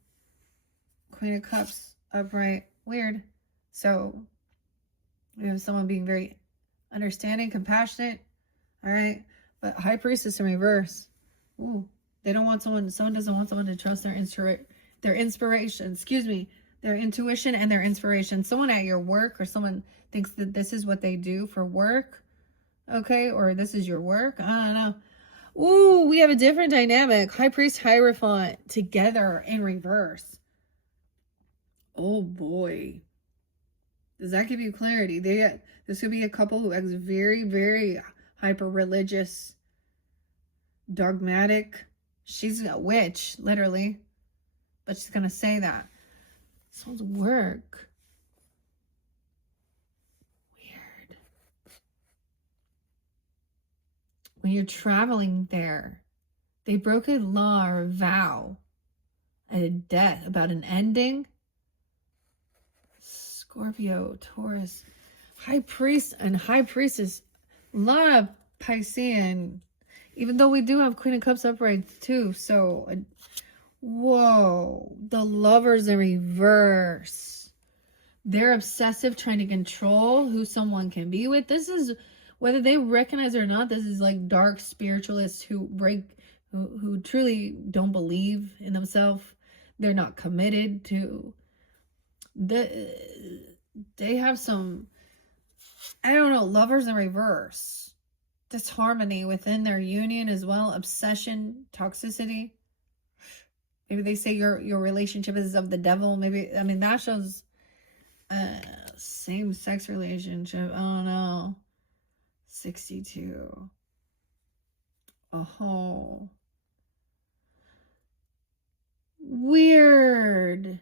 Queen of Cups upright. Weird. So we have someone being very understanding, compassionate. All right. But High Priestess in reverse. Ooh. They don't want someone doesn't want someone to trust their inspiration. Excuse me. Their intuition and their inspiration. Someone at your work, or someone thinks that this is what they do for work. Okay. Or this is your work. I don't know. Ooh, we have a different dynamic. High Priest, Hierophant together in reverse. Oh boy. Does that give you clarity? This could be a couple who acts very, very hyper religious, dogmatic. She's a witch, literally. But she's gonna say that. Sounds work. Weird. When you're traveling there, they broke a law or a vow at a death about an ending. Scorpio, Taurus, High Priest and High Priestess. A lot of Piscean. Even though we do have Queen of Cups upright too. So, whoa. The Lovers in reverse. They're obsessive, trying to control who someone can be with. This is, whether they recognize it or not, this is like dark spiritualists who truly don't believe in themselves. They're not committed to. They have some, I don't know, lovers in reverse. Disharmony within their union as well. Obsession, toxicity. Maybe they say your relationship is of the devil. Maybe, I mean, that shows same-sex relationship. I don't know. 62. Oh. Weird.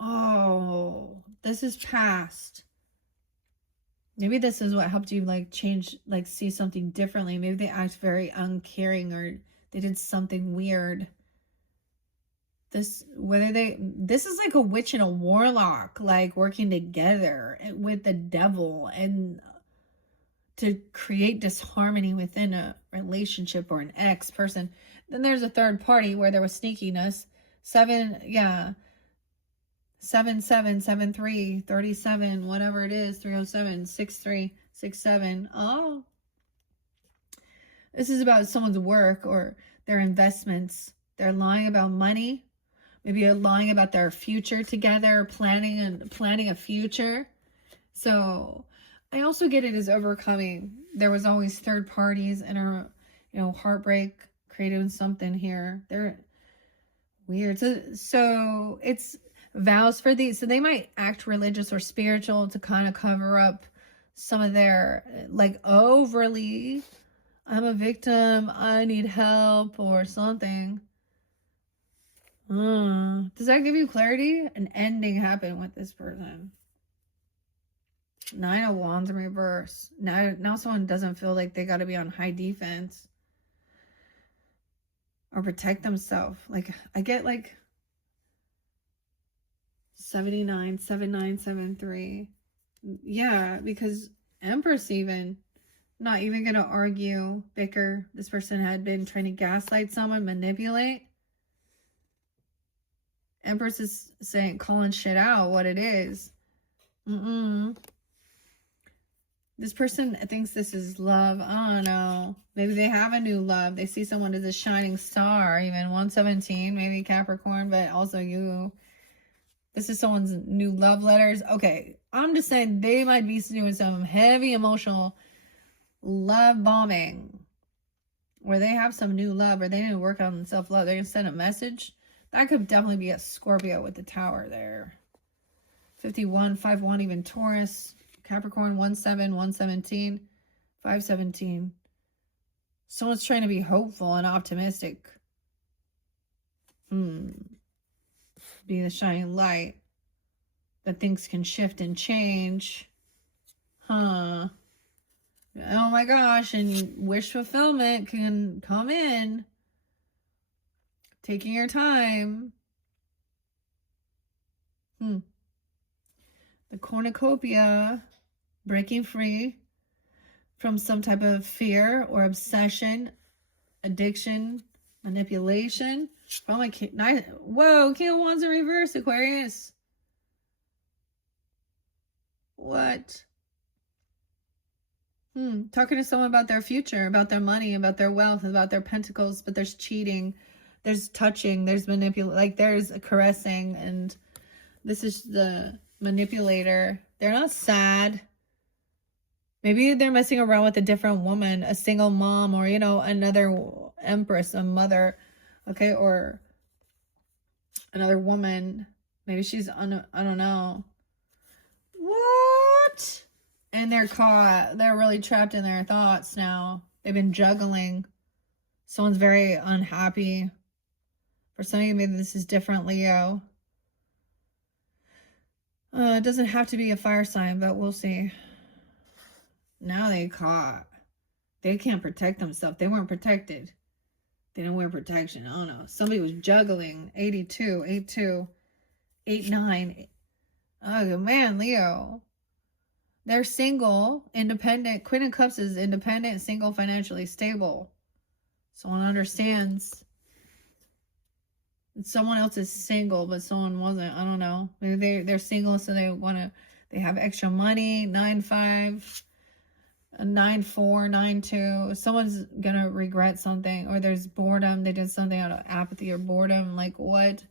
Oh, this is past. Maybe this is what helped you like change, like see something differently. Maybe they act very uncaring, or they did something weird. This is like a witch and a warlock, like working together with the devil and to create disharmony within a relationship or an ex person. Then there's a third party where there was sneakiness. 7773 37, whatever it is, 307 63 67. Oh, this is about someone's work or their investments. They're lying about money. Maybe they're lying about their future together, planning a future. So I also get it as overcoming. There was always third parties and heartbreak creating something here. They're weird. So it's vows for these. So they might act religious or spiritual to kind of cover up some of their, like, overly, I'm a victim, I need help or something. Does that give you clarity? An ending happened with this person. 9 of Wands in reverse. Now someone doesn't feel like they got to be on high defense or protect themselves. Like, I get like 79, 7973. Yeah, because Empress even, not even going to argue, bicker. This person had been trying to gaslight someone, manipulate. Empress is saying, calling shit out what it is. This person thinks this is love. I don't know. Maybe they have a new love. They see someone as a shining star. Even 117, maybe Capricorn, but also you. This is someone's new love letters. Okay, I'm just saying they might be doing some heavy emotional love bombing where they have some new love or they need to work on self-love. They're going to send a message. That could definitely be a Scorpio with the tower there. 51, 5-1, even Taurus, Capricorn, 1-7, 1-17, 5-17. Someone's trying to be hopeful and optimistic. Be the shining light. That things can shift and change. Oh my gosh, and wish fulfillment can come in. Taking your time. The cornucopia, breaking free from some type of fear or obsession, addiction, manipulation. Oh my, whoa, King of Wands in reverse, Aquarius. What? Talking to someone about their future, about their money, about their wealth, about their pentacles, but there's cheating, there's touching, there's like there's a caressing, and this is the manipulator. They're not sad. Maybe they're messing around with a different woman, a single mom, or, you know, another empress, a mother, okay, or another woman. Maybe she's, I don't know. What? And they're caught. They're really trapped in their thoughts now. They've been juggling. Someone's very unhappy. For some of you, maybe this is different, Leo. It doesn't have to be a fire sign, but we'll see. Now they caught. They can't protect themselves. They weren't protected. They didn't wear protection. Oh no. Somebody was juggling. 82, 82, 89. Oh man, Leo. They're single, independent. Queen of Cups is independent, single, financially stable. Someone understands. Someone else is single, but someone wasn't. I don't know. Maybe they're single, so they have extra money. 9-5, 9-4, 9-2. Someone's gonna regret something, or there's boredom. They did something out of apathy or boredom. Like what?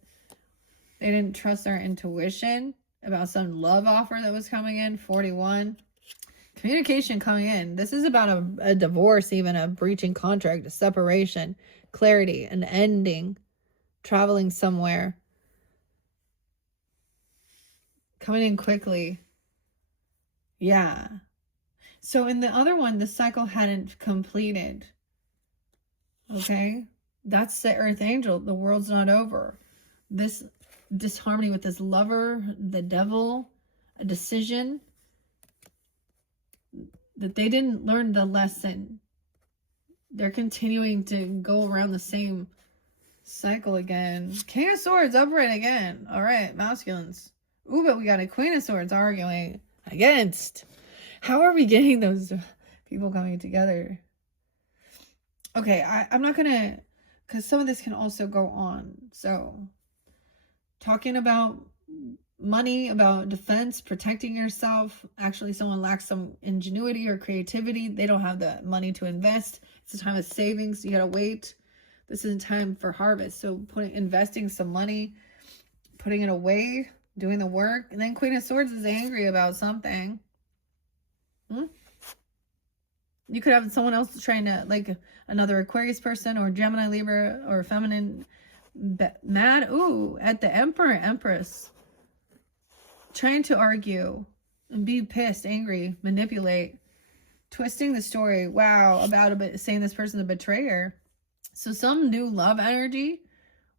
They didn't trust their intuition about some love offer that was coming in. 41. Communication coming in. This is about a divorce, even a breaching contract, a separation, clarity, an ending. Traveling somewhere. Coming in quickly. Yeah. So in the other one, the cycle hadn't completed. Okay? That's the Earth Angel. The world's not over. This disharmony with this lover, the devil, a decision that they didn't learn the lesson. They're continuing to go around the same cycle again. King of Swords upright again. All right, masculines. Ooh, but we got a Queen of Swords arguing against. How are we getting those people coming together? Okay, I'm not gonna, because some of this can also go on. So, talking about money, about defense, protecting yourself. Actually, someone lacks some ingenuity or creativity. They don't have the money to invest. It's a time of savings. You gotta wait. This isn't time for harvest. So investing some money, putting it away, doing the work. And then Queen of Swords is angry about something. You could have someone else trying to, like another Aquarius person or Gemini, Libra, or feminine, mad. Ooh, at the Emperor, Empress. Trying to argue and be pissed, angry, manipulate, twisting the story. Wow, about saying this person's a betrayer. So some new love energy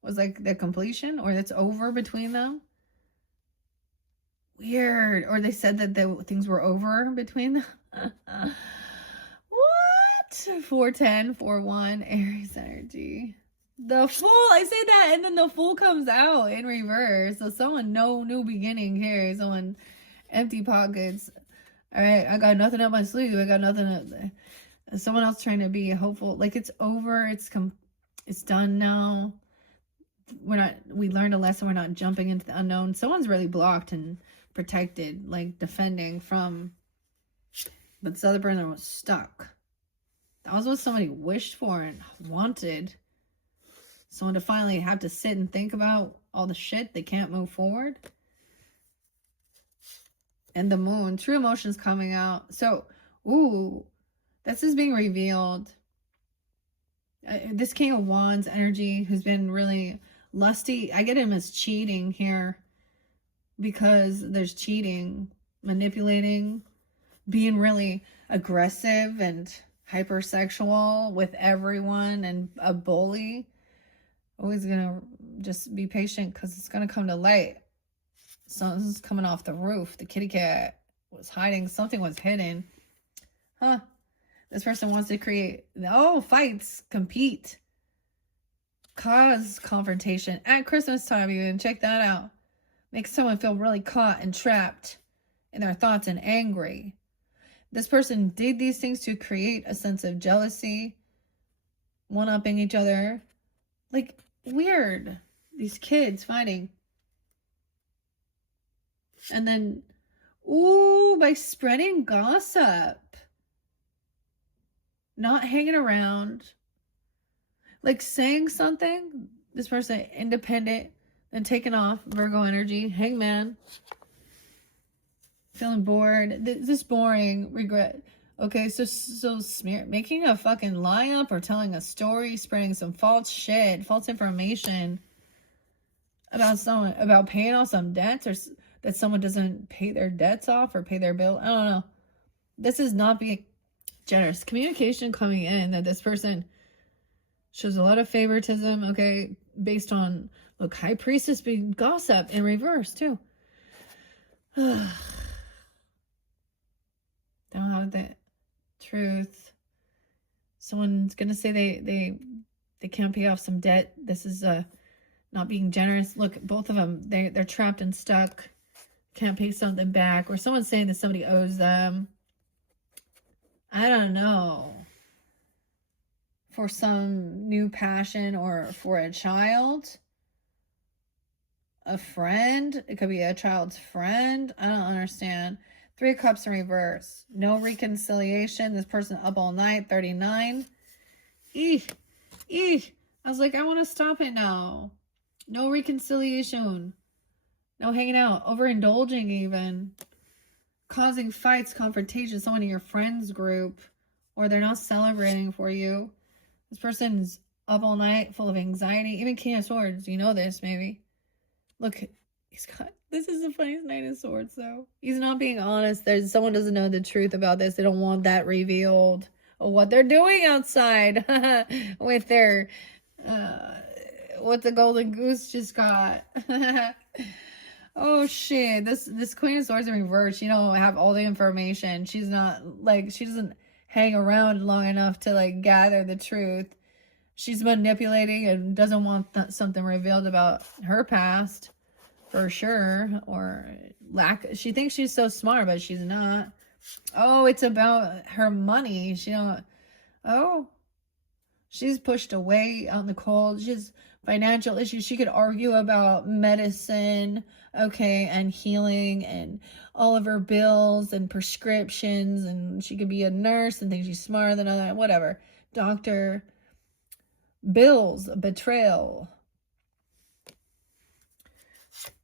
was like the completion, or that's over between them. Weird. Or they said that things were over between them. What? 410, 4-1, Aries energy. The Fool, I say that, and then the Fool comes out in reverse. So someone, no new beginning here. Someone, empty pockets. All right, I got nothing up my sleeve. I got nothing up there. Someone else trying to be hopeful, like it's over, it's done now. We learned a lesson. We're not jumping into the unknown. Someone's really blocked and protected, like defending from, but this other person was stuck. That was what somebody wished for and wanted. Someone to finally have to sit and think about all the shit they can't move forward. and the moon. True emotions coming out. So, ooh, this is being revealed. This King of Wands energy who's been really lusty. I get him as cheating here because there's cheating, manipulating, being really aggressive and hypersexual with everyone and a bully. Always gonna just be patient because it's gonna come to light. Something's coming off the roof. The kitty cat was hiding. Something was hidden. Huh. This person wants to create, fights, compete, cause confrontation at Christmas time even. Check that out. Makes someone feel really caught and trapped in their thoughts and angry. This person did these things to create a sense of jealousy, one-upping each other. Like, weird. These kids fighting. And then, by spreading gossip. Not hanging around. Like saying something. This person independent. Then taking off. Virgo energy. Hangman. Feeling bored. This is boring. Regret. Okay, so making a fucking lie up or telling a story, spreading some false shit, false information about someone, about paying off some debts, or that someone doesn't pay their debts off or pay their bill. I don't know. This is not being generous. Communication coming in that this person shows a lot of favoritism, okay, based on, look, High Priestess being gossip in reverse too. Don't have the truth. Someone's gonna say they can't pay off some debt. This is not being generous. Look, both of them, they're trapped and stuck. Can't pay something back, or someone's saying that somebody owes them. I don't know. For some new passion, or for a child, a friend. It could be a child's friend. I don't understand. 3 of Cups in reverse. No reconciliation. This person up all night. 39. I was like, I want to stop it now. No reconciliation. No hanging out. Overindulging even. Causing fights, confrontation. Someone in your friends group. Or they're not celebrating for you. This person's up all night, full of anxiety. Even King of Swords. You know this, maybe. Look, he's got... This is the funniest Knight of Swords, though. He's not being honest. Someone doesn't know the truth about this. They don't want that revealed. Or what they're doing outside with their... what the golden goose just got. Oh, shit. This Queen of Swords in reverse, you know, have all the information. She's not, like, she doesn't hang around long enough to, like, gather the truth. She's manipulating and doesn't want something revealed about her past. For sure. Or she thinks she's so smart, but she's not. Oh, it's about her money. She's pushed away out in the cold. She has financial issues. She could argue about medicine, okay, and healing and all of her bills and prescriptions, and she could be a nurse and think she's smarter than other, whatever. Doctor. Bills, betrayal.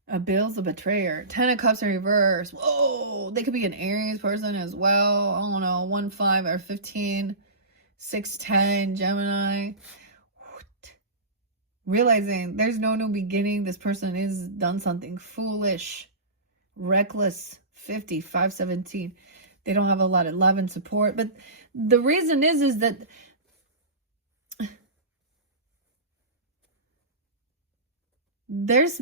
A bill's a betrayer. 10 of Cups in reverse. Whoa, they could be an Aries person as well. I don't know, 1-5 or 15, 6-10, Gemini. Realizing there's no new beginning. This person has done something foolish, reckless. 50, 5-17. They don't have a lot of love and support. But the reason is that there's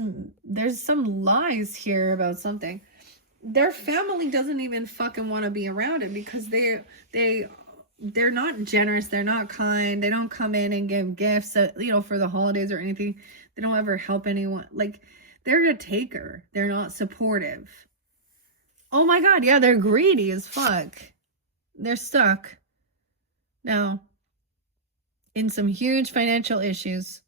some lies here about something. Their family doesn't even fucking want to be around it because they're not generous. They're not kind. They don't come in and give gifts, for the holidays or anything. They don't ever help anyone. Like, they're a taker. They're not supportive. Oh my God. Yeah, they're greedy as fuck. They're stuck now in some huge financial issues.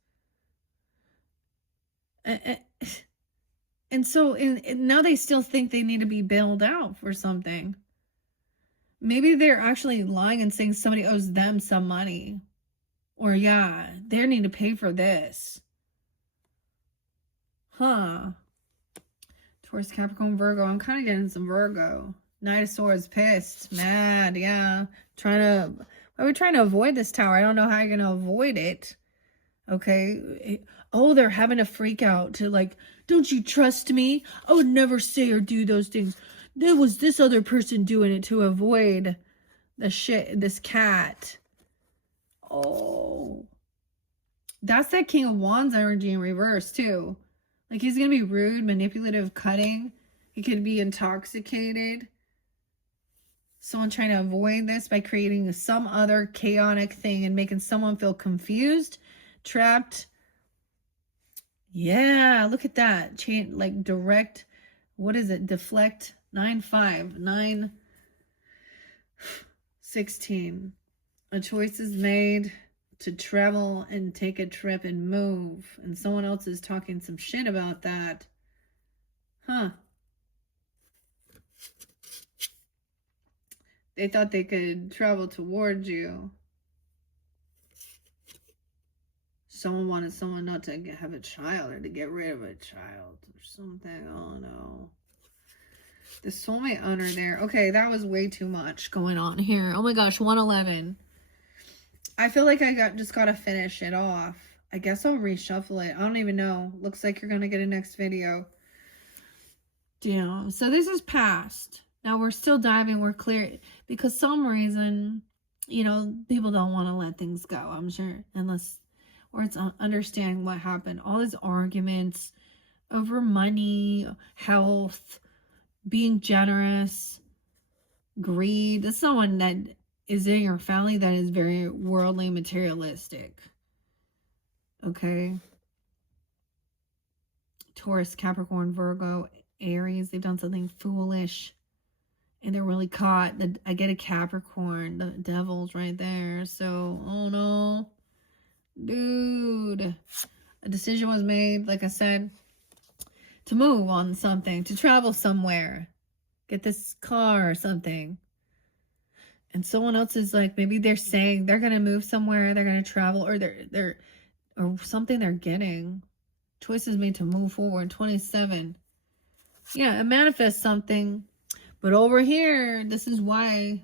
And so now they still think they need to be bailed out for something. Maybe they're actually lying and saying somebody owes them some money. Or yeah, they need to pay for this. Huh. Taurus, Capricorn, Virgo. I'm kind of getting some Virgo. Knight of Swords, pissed, mad, yeah. Why are we trying to avoid this tower? I don't know how you're going to avoid it. Okay. Oh, they're having a freak out to like, don't you trust me? I would never say or do those things. There was this other person doing it to avoid the shit, this cat. Oh. That's that King of Wands energy in reverse, too. Like, he's going to be rude, manipulative, cutting. He could be intoxicated. Someone trying to avoid this by creating some other chaotic thing and making someone feel confused, trapped. Yeah, look at that. Chain, like direct, what is it? Deflect, 9-5, 9-16. A choice is made to travel and take a trip and move. And someone else is talking some shit about that. Huh. They thought they could travel towards you. Someone wanted someone not to have a child or to get rid of a child or something. Oh no. The soulmate owner there. Okay, that was way too much going on here. Oh my gosh, 111. I feel like I just got to finish it off. I guess I'll reshuffle it. I don't even know. Looks like you're going to get a next video. Damn. So this is past. Now we're still diving. We're clear. Because some reason, you know, people don't want to let things go, I'm sure. Unless, or it's understanding what happened. All these arguments over money, health, being generous, greed. That's someone that is in your family that is very worldly, materialistic. Okay. Taurus, Capricorn, Virgo, Aries. They've done something foolish. And they're really caught. I get a Capricorn. The devil's right there. So, oh no. Dude. A decision was made, like I said, to move on something. To travel somewhere. Get this car or something. And someone else is like, maybe they're saying they're going to move somewhere. They're going to travel. Or or something they're getting. Choices made to move forward. 27. Yeah, it manifests something. But over here, this is why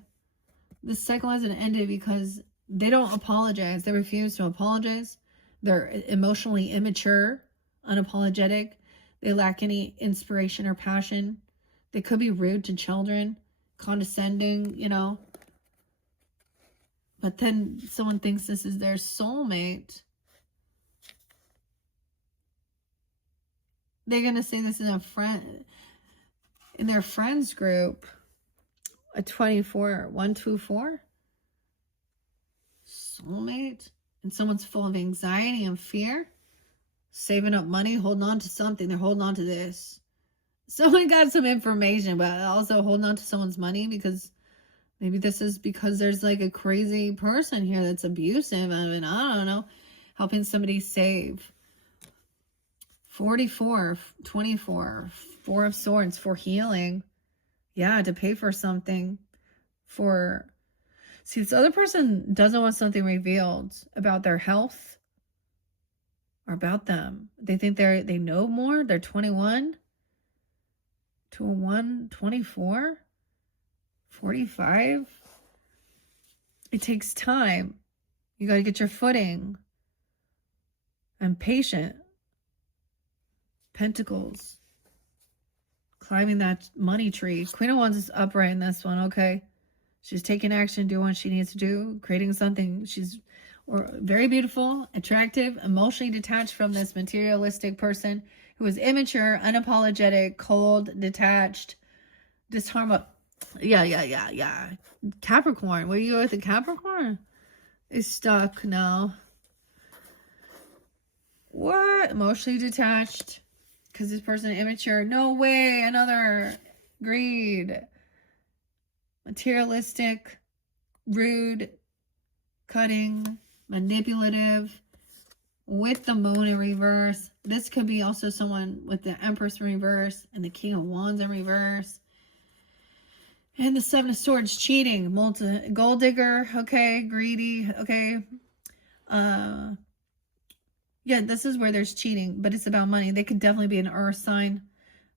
this cycle hasn't ended, because they don't apologize. They refuse to apologize. They're emotionally immature, unapologetic. They lack any inspiration or passion. They could be rude to children, condescending, you know. But then someone thinks this is their soulmate. They're going to say this is a friend. In their friends group, a 124 soulmate, and someone's full of anxiety and fear, saving up money, holding on to something. They're holding on to this. Someone got some information, but also holding on to someone's money, because maybe this is because there's like a crazy person here that's abusive. I mean, I don't know, helping somebody save. 44, 24, 4 of Swords for healing. Yeah, to pay for something. See, this other person doesn't want something revealed about their health or about them. They think they know more. They're 21, 24, 45. It takes time. You got to get your footing. I'm patient. Pentacles. Climbing that money tree. Queen of Wands is upright in this one, okay? She's taking action, doing what she needs to do, creating something. She's very beautiful, attractive, emotionally detached from this materialistic person who is immature, unapologetic, cold, detached, disharmonious. Yeah. Capricorn. What are you with the Capricorn? Is stuck now. What? Emotionally detached. Because this person is immature. No way. Another greed. Materialistic. Rude. Cutting. Manipulative. With the moon in reverse. This could be also someone with the Empress in reverse. And the King of Wands in reverse. And the Seven of Swords, cheating. Gold digger. Okay. Greedy. Okay. Yeah, this is where there's cheating, but it's about money. They could definitely be an earth sign,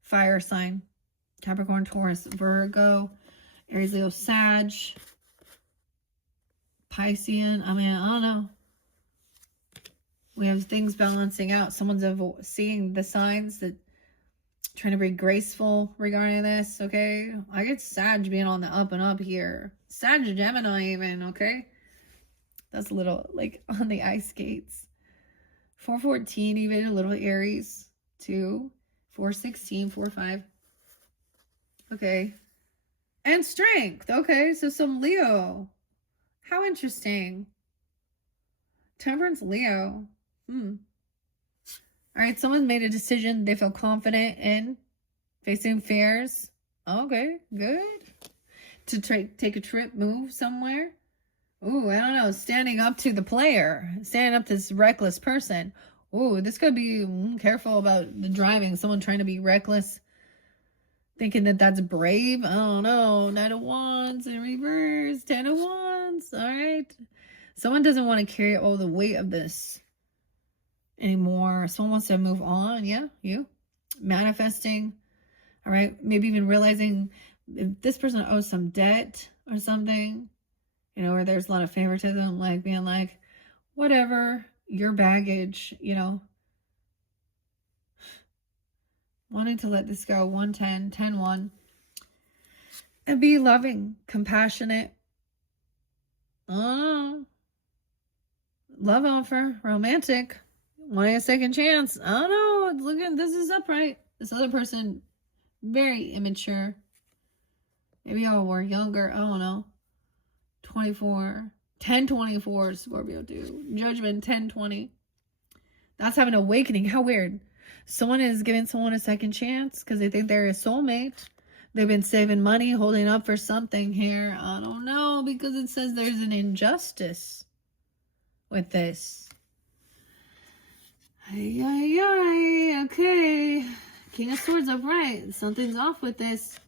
fire sign. Capricorn, Taurus, Virgo, Aries, Leo, Sag, Piscean. I mean, I don't know. We have things balancing out. Someone's seeing the signs that trying to be graceful regarding this, okay? I get Sag being on the up and up here. Sag Gemini even, okay? That's a little, like, on the ice skates. 414 even, a little Aries. 2, 416, 45. Okay. And Strength. Okay, so some Leo. How interesting. Temperance, Leo. All right, someone made a decision they feel confident in facing fears. Okay, good. To take a trip, move somewhere. Ooh, I don't know. Standing up to the player. Standing up to this reckless person. Ooh, this could be careful about the driving. Someone trying to be reckless. Thinking that that's brave. I don't know. 9 of Wands in reverse. 10 of Wands. All right. Someone doesn't want to carry all the weight of this anymore. Someone wants to move on. Yeah, you. Manifesting. All right. Maybe even realizing if this person owes some debt or something, you know, where there's a lot of favoritism, like being like, whatever, your baggage, you know. Wanting to let this go. 110, 10-1. And be loving, compassionate. Oh. Love offer, romantic. Wanting a second chance. I don't know. Look at this is upright. This other person, very immature. Maybe y'all were younger. I don't know. 24. 10-24. Scorpio too. Judgment 10-20. That's having an awakening. How weird. Someone is giving someone a second chance because they think they're a soulmate. They've been saving money, holding up for something here. I don't know, because it says there's an injustice with this. Ay, ay, ay. Okay. King of Swords upright. Something's off with this.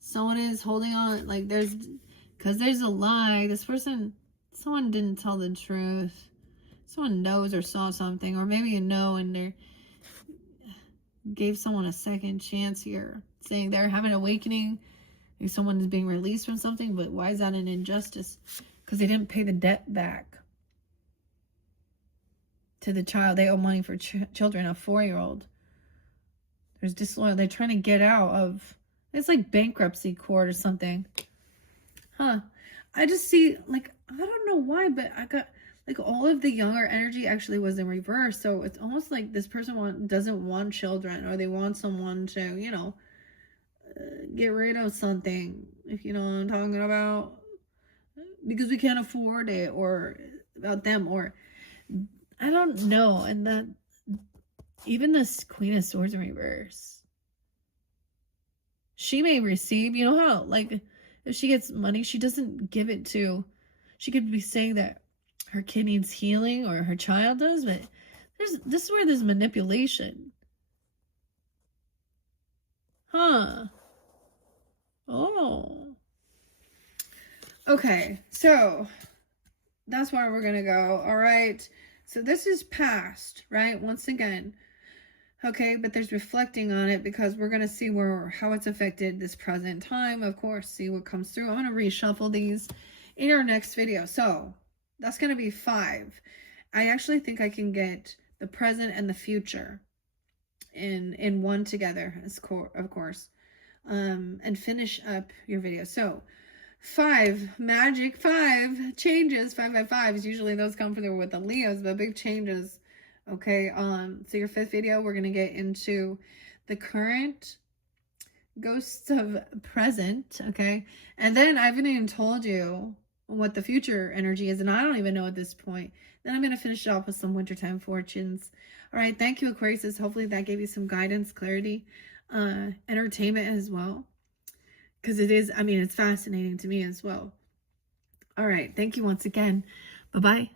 Someone is holding on. Like because there's a lie. This person, someone didn't tell the truth. Someone knows or saw something. Or maybe you know and they gave someone a second chance here. Saying they're having an awakening. Maybe someone is being released from something. But why is that an injustice? Because they didn't pay the debt back to the child. They owe money for children, a 4-year-old. There's disloyal. They're trying to get out of, it's like bankruptcy court or something. Huh. I just see, like, I don't know why, but I got, like, all of the younger energy actually was in reverse. So it's almost like this person doesn't want children, or they want someone to, you know, get rid of something, if you know what I'm talking about. Because we can't afford it, or about them, or I don't know. And that even this Queen of Swords in reverse, she may receive, you know how, like, if she gets money, she doesn't give it to, she could be saying that her kid needs healing or her child does, but this is where there's manipulation. Huh. Oh. Okay, so that's where we're gonna go. All right. So this is past, right? Once again. Okay, but there's reflecting on it because we're going to see how it's affected this present time, of course, see what comes through. I'm going to reshuffle these in our next video. So that's going to be 5. I actually think I can get the present and the future in one together, of course, and finish up your video. So 5, magic 5 changes, 5 by 5s. Usually those come with the Leos, but big changes. Okay, so your 5th video, we're going to get into the current, ghosts of present, okay? And then I haven't even told you what the future energy is, and I don't even know at this point. Then I'm going to finish it off with some wintertime fortunes. All right, thank you, Aquarius. Hopefully that gave you some guidance, clarity, entertainment as well. Because it is, I mean, it's fascinating to me as well. All right, thank you once again. Bye-bye.